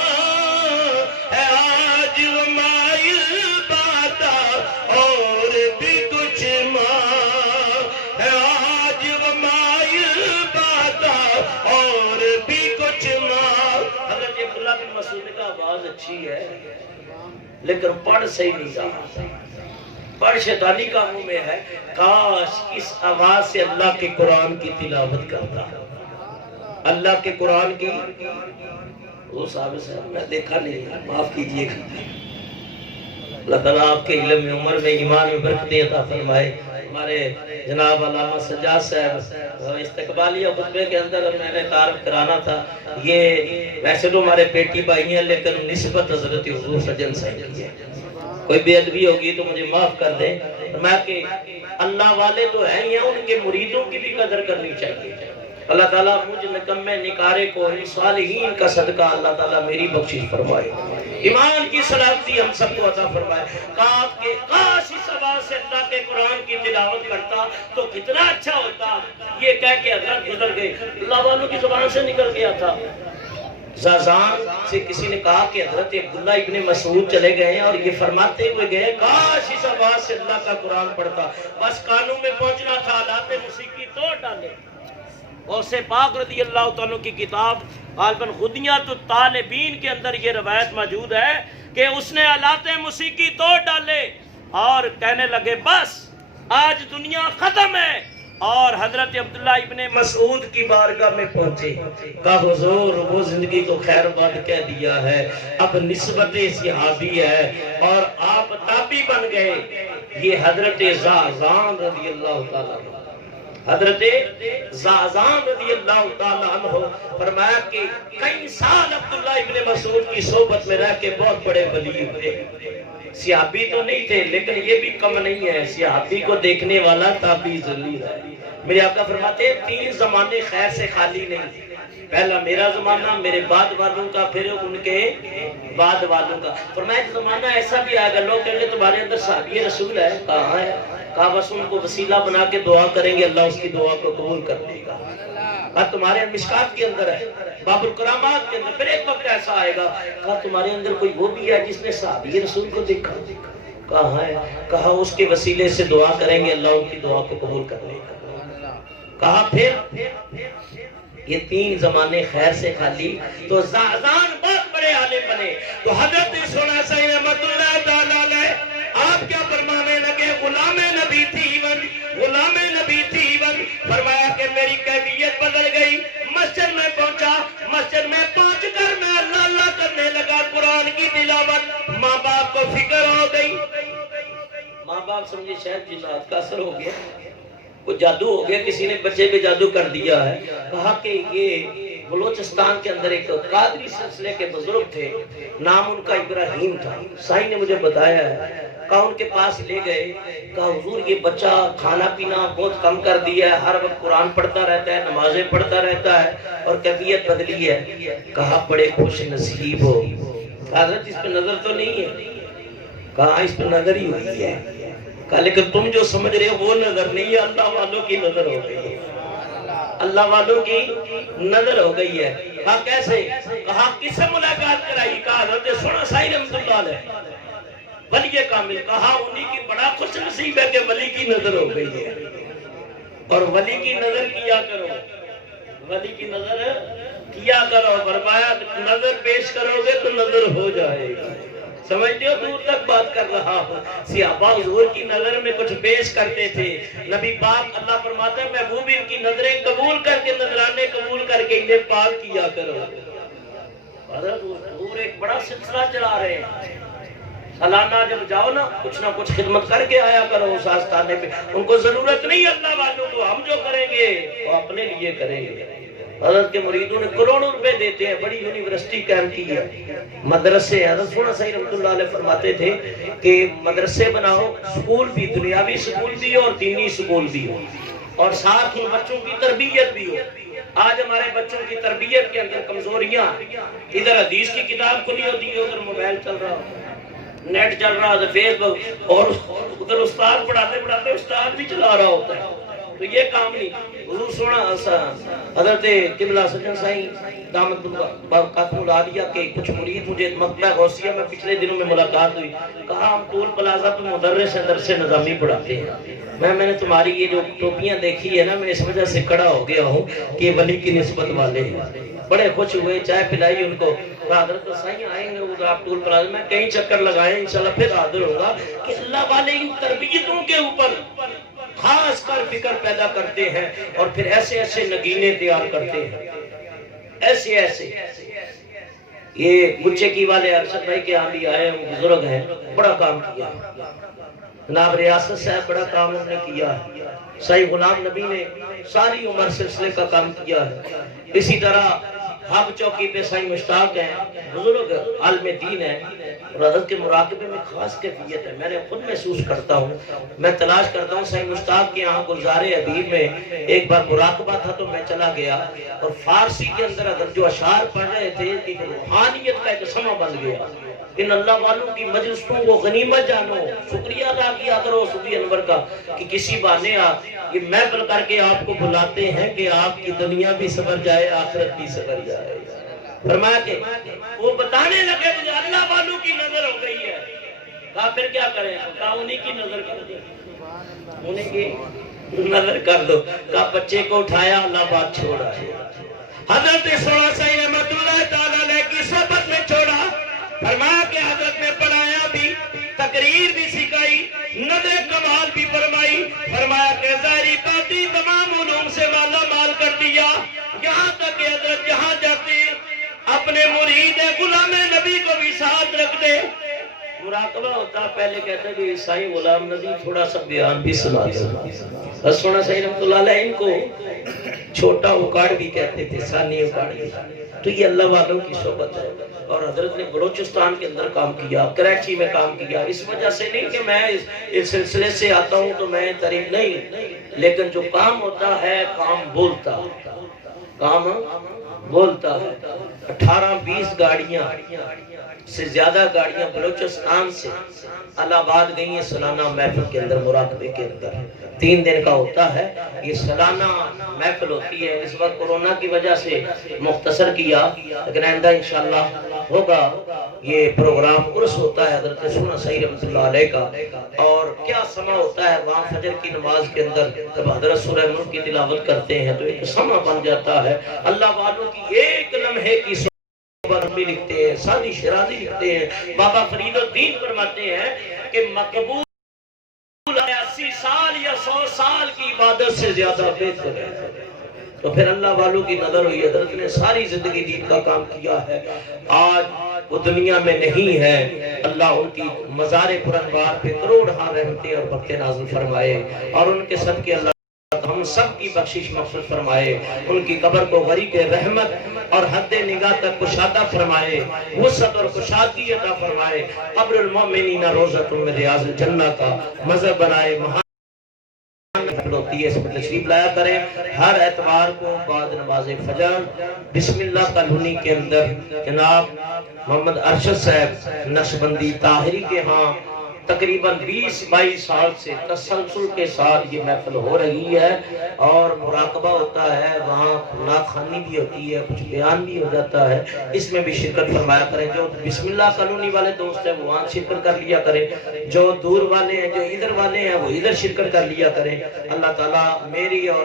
ہے آج مائل باتا، اور بھی کچھ ماں ہے آج مائل باتا، اور بھی کچھ ماں۔ حضرت عبداللہ بن مسعود کا آواز اچھی ہے لیکن پڑھ صحیح نہیں رہا، پڑھ شیطانی کاموں میں ہے۔ کاش اس آواز سے اللہ کے قرآن کی تلاوت کرتا، اللہ کے قرآن کی۔ وہ صاحب میں دیکھا نہیں، معاف کیجئے گا، اللہ تعالیٰ آپ کے علم میں، عمر میں، ایمان میں برکتیں عطا فرمائے۔ ہمارے جناب علامہ سجاد صاحب استقبالیہ خطبے کے اندر میں نے تعارف کرانا تھا، یہ ویسے تو ہمارے بیٹی بھائی ہیں لیکن نسبت حضرت حضور سجن صاحب کی ہے، کوئی بے ادبی ہوگی تو مجھے معاف کر دیں۔ میں کہ اللہ والے تو ہیں یا ان کے مریدوں کی بھی قدر کرنی چاہیے۔ اللہ تعالیٰ مجھ نکمے نکارے کو صالحین کا صدقہ اللہ تعالیٰ میری بخشش فرمائے، ایمان کی سلامتی ہم سب کو عطا فرمائے۔ کاش اس آواز سے اللہ کے قرآن کی تلاوت کرتا تو کتنا اچھا ہوتا۔ یہ کہہ کے حضرت گزر گئے، اللہ والوں کی زبان سے نکل گیا تھا۔ زازان سے کسی نے کہا کہ حضرت عبداللہ ابن مسعود چلے گئے ہیں اور یہ فرماتے ہوئے گئے کاش اس آواز سے اللہ کا قرآن پڑھتا، بس کانوں میں پہنچنا تھا، آلات موسیقی توڑ ڈالے۔ غوث پاک رضی اللہ تعالیٰ کی کتاب غالباً خدیات الطالبین کے اندر یہ روایت موجود ہے کہ اس نے آلات موسیقی توڑ ڈالے اور کہنے لگے بس آج دنیا ختم ہے، اور حضرت عبداللہ ابن مسعود کی بارگاہ میں پہنچے، کہا حضور وہ زندگی تو خیر بات کہہ دیا ہے، اب نسبت صحابی ہے اور آپ تابعی بن گئے۔ یہ حضرت زازان رضی اللہ تعالیٰ عنہ، حضرت زازان رضی اللہ تعالیٰ عنہ فرمایا کہ کئی سال عبداللہ ابن مسعود کی صحبت میں رہ کے بہت بڑے ولی ہوئے، صحابی تو نہیں تھے لیکن یہ بھی کم نہیں ہے، صحابی کو دیکھنے والا تابعی ضروری ہے۔ میرے آقا فرماتے ہیں تین زمانے خیر سے خالی نہیں، پہلا میرا زمانہ، میرے بعد والوں کا، پھر ان کے بعد والوں کا۔ فرمایا ایک زمانہ ایسا بھی آئے گا لوگ کہیں گے تمہارے اندر صحابی رسول ہے، کہاں ہے؟ کہا بس ان کو وسیلہ بنا کے دعا کریں گے اللہ اس کی دعا کو قبول کر لے گا۔ کہا تمہارے مشکات کے اندر ہے، باب الکرامات کے اندر۔ پھر ایک وقت ایسا آئے گا، کہا تمہارے اندر کوئی وہ بھی ہے جس نے صحابی رسول کو دیکھا؟ کہاں ہے؟ کہا اس کے وسیلے سے دعا کریں گے اللہ ان کی دعا کو قبول کر لے گا۔ کہا پھر یہ تین زمانے خیر سے خالی، تو زازان بہت بڑے عالم بنے۔ تو حضرت سونا صحیح رحمت اللہ تعالیٰ علیہ آپ کیا فرمانے لگے؟ غلام نبی تھی غلام نبی تھی فرمایا کہ میری کیفیت بدل گئی، مسجد میں پہنچا، مسجد میں پہنچ کر میں اللہ اللہ کرنے لگا، قرآن کی تلاوت، ماں باپ کو فکر ہو گئی۔ ماں باپ سمجھے شاید جنات کا اثر ہو گیا، وہ جادو ہو گیا، کسی نے بچے پہ جادو کر دیا ہے۔ کہا کہ یہ بلوچستان کے اندر ایک قادری سلسلے کے بزرگ تھے، نام ان کا ابراہیم تھا، سائی نے مجھے بتایا ہے۔ کہا ان کے پاس لے گئے، کہا حضور یہ بچہ کھانا پینا بہت کم کر دیا ہے، ہر وقت قرآن پڑھتا رہتا ہے، نمازیں پڑھتا رہتا ہے اور کیفیت بدلی ہے۔ کہا بڑے خوش نصیب ہو۔ حضرت اس پہ نظر تو نہیں ہے؟ کہا اس پہ نظر ہی ہوئی ہے۔ کہا لیکن تم جو سمجھ رہے ہو وہ نظر نہیں ہے، اللہ والوں کی نظر ہو گئی ہے، اللہ والوں کی نظر ہو گئی ہے۔ کہا کیسے؟ کہا کس سے ملاقات کرائی؟ کہا حضرت سونا صاحب رحمت اللہ علیہ ولی کامل۔ کہا انہی کی بڑا خوش نصیب ہے کہ ولی کی نظر ہو گئی ہے، اور ولی کی نظر کیا کرو، ولی کی نظر کیا کرو۔ فرمایا نظر پیش کرو گے تو نظر ہو جائے گی۔ سمجھتے ہو دور تک بات کر رہا ہوں۔ صحابہ حضور کی نظر میں کچھ پیش کرتے تھے، نبی پاک اللہ فرماتا ہے محبوب ان کی نظریں قبول کر کے، نظرانے قبول کر کے انہیں پاک کیا کرو۔ حضرت حضور ایک بڑا سلسلہ چلا رہے ہیں، سالانہ جب جاؤ نا کچھ خدمت کر کے آیا کرو اس آستانے پہ. ان کو ضرورت نہیں اللہ والوں کو، ہم جو کریں گے وہ اپنے لیے کریں گے. حضرت کے مریدوں نے کروڑوں روپے دیتے ہیں، بڑی یونیورسٹی قائم کی ہے، مدرسے. حضرت سونا صحیح رحمۃ اللہ علیہ فرماتے تھے کہ مدرسے بناؤ، سکول بھی، دنیاوی سکول بھی ہو اور دینی سکول بھی ہو، اور ساتھ ان بچوں کی تربیت بھی ہو. آج ہمارے بچوں کی تربیت کے اندر کمزوریاں، ادھر حدیث کی کتاب کھلی ہوتی ہے، ادھر موبائل چل رہا ہو، نیٹ چل رہا ہے، فیس بک، اور ادھر استاد پڑھاتے پڑھاتے استاد بھی چلا رہا ہوتا ہے. تو یہ کام نہیں. حضور سونا حضرت قبلہ سجن سائیں دامت برکاتہ العالیہ کے کچھ مرید مجھے مکتبہ غوثیہ میں پچھلے دنوں میں ملاقات ہوئی. کہا ہم ٹول پلازہ پہ مدرس درس نظامی پڑھاتے ہیں. میں نے تمہاری یہ جو ٹوپیاں دیکھی ہے نا، میں اس وجہ سے کھڑا ہو گیا ہوں کہ ولی کی نسبت والے ہیں. بڑے خوش ہوئے، چائے پلائی ان کو. حضرت سائیں آئیں گے وہ آپ ٹول پلازہ میں کئی چکر لگائیں، انشاءاللہ پھر حاضر ہوگا کہ اللہ والے ان تربیتوں کے اوپر خاص کر فکر پیدا کرتے ہیں اور پھر ایسے ایسے نگینے تیار کرتے ہیں، ایسے ایسے. یہ گچے کی والے ارشد بھائی کے ہاں بھی آئے ہیں، بزرگ ہیں، بڑا کام کیا. جناب ریاست صاحب بڑا کام انہوں نے کیا ہے. سید غلام نبی نے ساری عمر سلسلے کا کام کیا ہے. اسی طرح ہب چوکی پہ سید مشتاق ہیں، بزرگ عالم دین ہیں. حضرت کے مراقبے میں خاص کیفیت ہے، میں نے خود محسوس کرتا ہوں. میں تلاش کرتا ہوں سید مشتاق کے یہاں گلزار حبیب میں ایک بار مراقبہ تھا تو میں چلا گیا، اور فارسی کے اندر حضرت جو اشعار پڑھ رہے تھے کہ روحانیت کا ایک سما بن گیا. ان اللہ والوں کی مجلسوں کو غنیمت جانو. شکریہ ادا کیا کرو صوفی انور کا کہ کسی بہانے یہ محفل کر کے آپ کو بلاتے ہیں کہ آپ کی دنیا بھی سنور جائے، آخرت بھی سنور جائے. فرمایا کہ وہ بتانے لگے مجھے اللہ والوں کی نظر ہو گئی ہے. کہا پھر کیا کریں؟ کہا انہی کی نظر کر دو، انہی کی نظر کر دو. کہا بچے کو اٹھایا، اللہ بات چھوڑا ہے. حضرت سونا صحیح رحمت اللہ تعالیٰ علیہ کی صحبت میں چھوڑا. فرمایا کہ حضرت نے پڑھایا بھی، تقریر بھی سکھائی، نظر کمال بھی فرمائی. فرمایا کہ ظاہری باطنی تمام علوم سے مالا مال کر دیا. یہاں تک کہ حضرت جہاں جاتے اپنے مرید غلام نبی کو بھی ساتھ رکھ دے. مراقبہ ہوتا پہلے کہتے کہ سائیں غلام نبی تھوڑا سا بیان بھی سنا دے. سونا صحیح رحمت اللہ علیہ ان کو چھوٹا اکاڑ بھی کہتے تھے، ثانی اکاڑ بھی. تو یہ اللہ والوں کی صحبت ہے. اور حضرت نے بلوچستان کے اندر کام کیا، کراچی میں کام کیا. اس وجہ سے نہیں کہ میں اس سلسلے سے آتا ہوں تو میں تعریف نہیں، لیکن جو کام ہوتا ہے کام بولتا، کام بولتا ہے. 18-20 گاڑیاں سے زیادہ گاڑیاں بلوچستان سے الہ آباد گئی ہیں سالانہ محفل کے اندر، مراقبے کے اندر. 3 دن کا ہوتا ہے یہ سالانہ محفل ہوتی ہے. اس وقت کورونا کی وجہ سے مختصر کیا، لیکن آئندہ انشاءاللہ ہوگا. یہ پروگرام عرس ہوتا ہے حضرت سونا صحیح رحمت اللہ علیہ کا. اور کیا سما ہوتا ہے وہاں فجر کی نماز کے اندر جب حضرت سورہ ملک کی تلاوت کرتے ہیں تو ایک سما بن جاتا ہے. اللہ والوں کی ایک لمحے کی بھی لکھتے ہیں، سادی شرازی لکھتے ہیں. بابا فرید الدین فرماتے ہیں کہ مقبول 80 سال یا 100 سال کی عبادت سے زیادہ بہتر ہے. تو پھر اللہ والوں کی نظر ہوئی. حضرت نے ساری زندگی دین کا کام کیا ہے. آج وہ دنیا میں نہیں ہے. اللہ ان کی مزار پرانوار پہ کروڑ ہاں رحمتیں اور برکتیں نازل فرمائے، اور ان کے صدقے اللہ ہم سب کی بخشش مغفرت فرمائے. ان کی قبر کو غریق رحمت اور حد نگاہ تک کشادہ فرمائے، وسعت اور کشادگی عطا فرمائے. قبر المؤمنین روضۃ من ریاض الجنہ کا مذہب بنائے. ہوتی ہے اس پر تشریف لایا کریں ہر اتوار کو بعد نماز فجر. بسم اللہ کالونی کے اندر جناب محمد ارشد صاحب نقشبندی طاہری کے ہاں تقریباً 20-22 سال سے تسلسل کے ساتھ یہ محفل ہو رہی ہے. اور مراقبہ ہوتا ہے، وہاں نعت خوانی بھی ہوتی ہے، کچھ بیان بھی ہو جاتا ہے. اس میں بھی شرکت فرمایا کریں. جو بسم اللہ کالونی والے دوست ہیں وہ وہاں شرکت کر لیا کریں، جو دور والے ہیں، جو ادھر والے ہیں وہ ادھر شرکت کر لیا کریں. اللہ تعالیٰ میری اور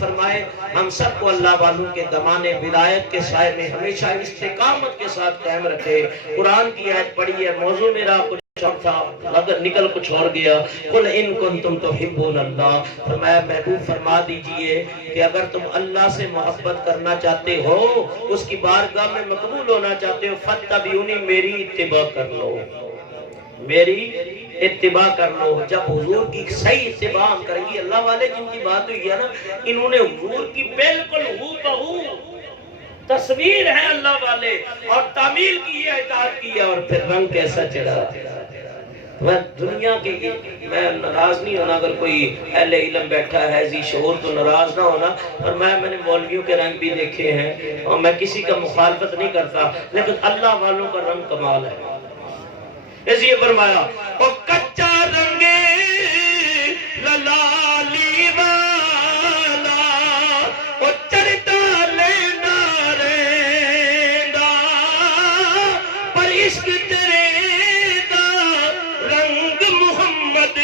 فرمائے ہم سب کو اللہ والوں کے دمان ولایت کے سائے میں ہمیشہ استقامت کے ساتھ قائم رکھے. قرآن کی آیت پڑھی ہے، موضوع میرا کچھ تھا اگر نکل کچھ اور گیا. قل ان کنتم تحبون اللہ، فرمایا محبوب فرما دیجئے کہ اگر تم اللہ سے محبت کرنا چاہتے ہو، اس کی بارگاہ میں مقبول ہونا چاہتے ہو، فاتبعونی، میری اتباع کر لو. میری اتباع کر لو. جب حضور کی صحیح اتباع ہم کریں گے. اللہ والے جن کی بات ہوئی ہے نا, انہوں نے حضور کی بالکل ہو بہو تصویر ہے اللہ والے, اور تعمیل کی ہے, اطاعت کی ہے, اور پھر رنگ کیسا چڑھا. میں دنیا کے, میں ناراض نہیں ہونا اگر کوئی اہل علم بیٹھا ہے ذی شعور تو ناراض نہ ہونا, اور میں نے مولویوں کے رنگ بھی دیکھے ہیں, اور میں کسی کا مخالفت نہیں کرتا, لیکن اللہ والوں کا رنگ کمال ہے. اس یہ فرمایا او کچا رنگے للالی والا, او چڑھتا لینا ریندا, پر عشق تیرے دا رنگ محمد,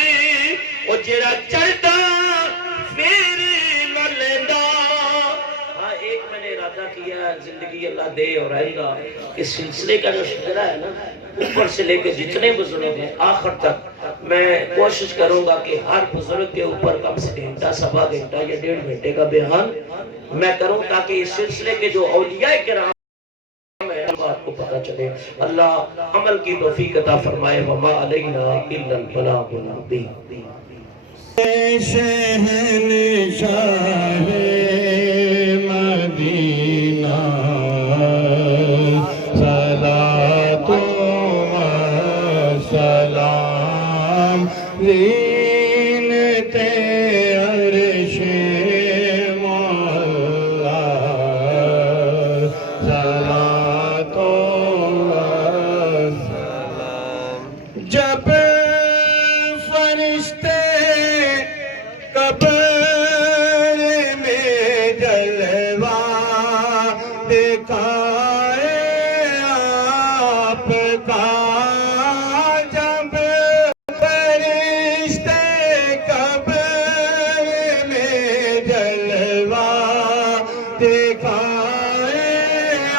او جڑا چڑھتا پھر نہ لیندا. ہاں ایک میں نے ارادہ کیا زندگی اللہ دے اور آئے گا, اس سلسلے کا جو شجرہ ہے نا, اوپر سے لے کے جتنے بزرگ ہیں آخر تک, میں کوشش کروں گا کہ ہر بزرگ کے اوپر کم سے گھنٹہ, سوا گھنٹہ یا 1.5 گھنٹے کا بیان میں کروں, تاکہ اس سلسلے کے جو اولیاء کرام ہیں آپ کو پتہ چلے. اللہ عمل کی توفیق عطا فرمائے. وما علینا الا البلاغ المبین. شہنشاہ مدینہ صلاۃ و سلام زینت عرش مولا, صلاۃ و سلام. جب فرشتے قبر میں جلوہ دکھائے آپ کا, جب فرشتے قبر میں جلوہ دکھائے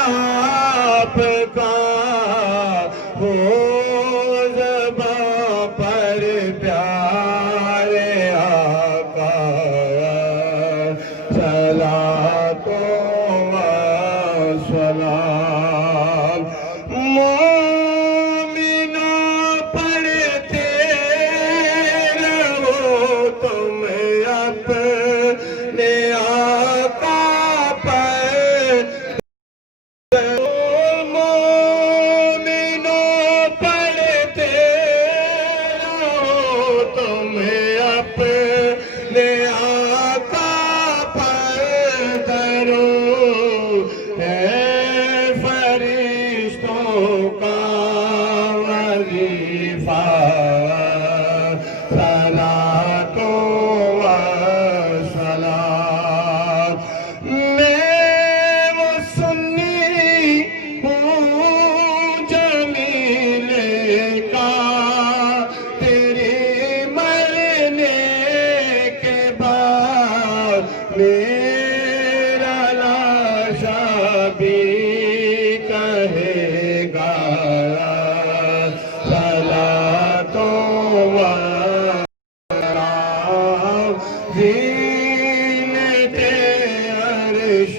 آپ کا, ہو زباں پر پیارے آقا, صلاۃ و سلام. مومنوں پڑھتے رہو تم اپنے آقا پر, مومنوں پڑھتے رہو تم اپنے آقا پر درود, ہے فرشتوں کا وظیفہ, صلاۃ و سلام. میں وہ سنی ہوں جمیل کا, تیری مرنے کے بعد میرا لاشا بھی کہے گا, صلاۃ و سلام زینت عرش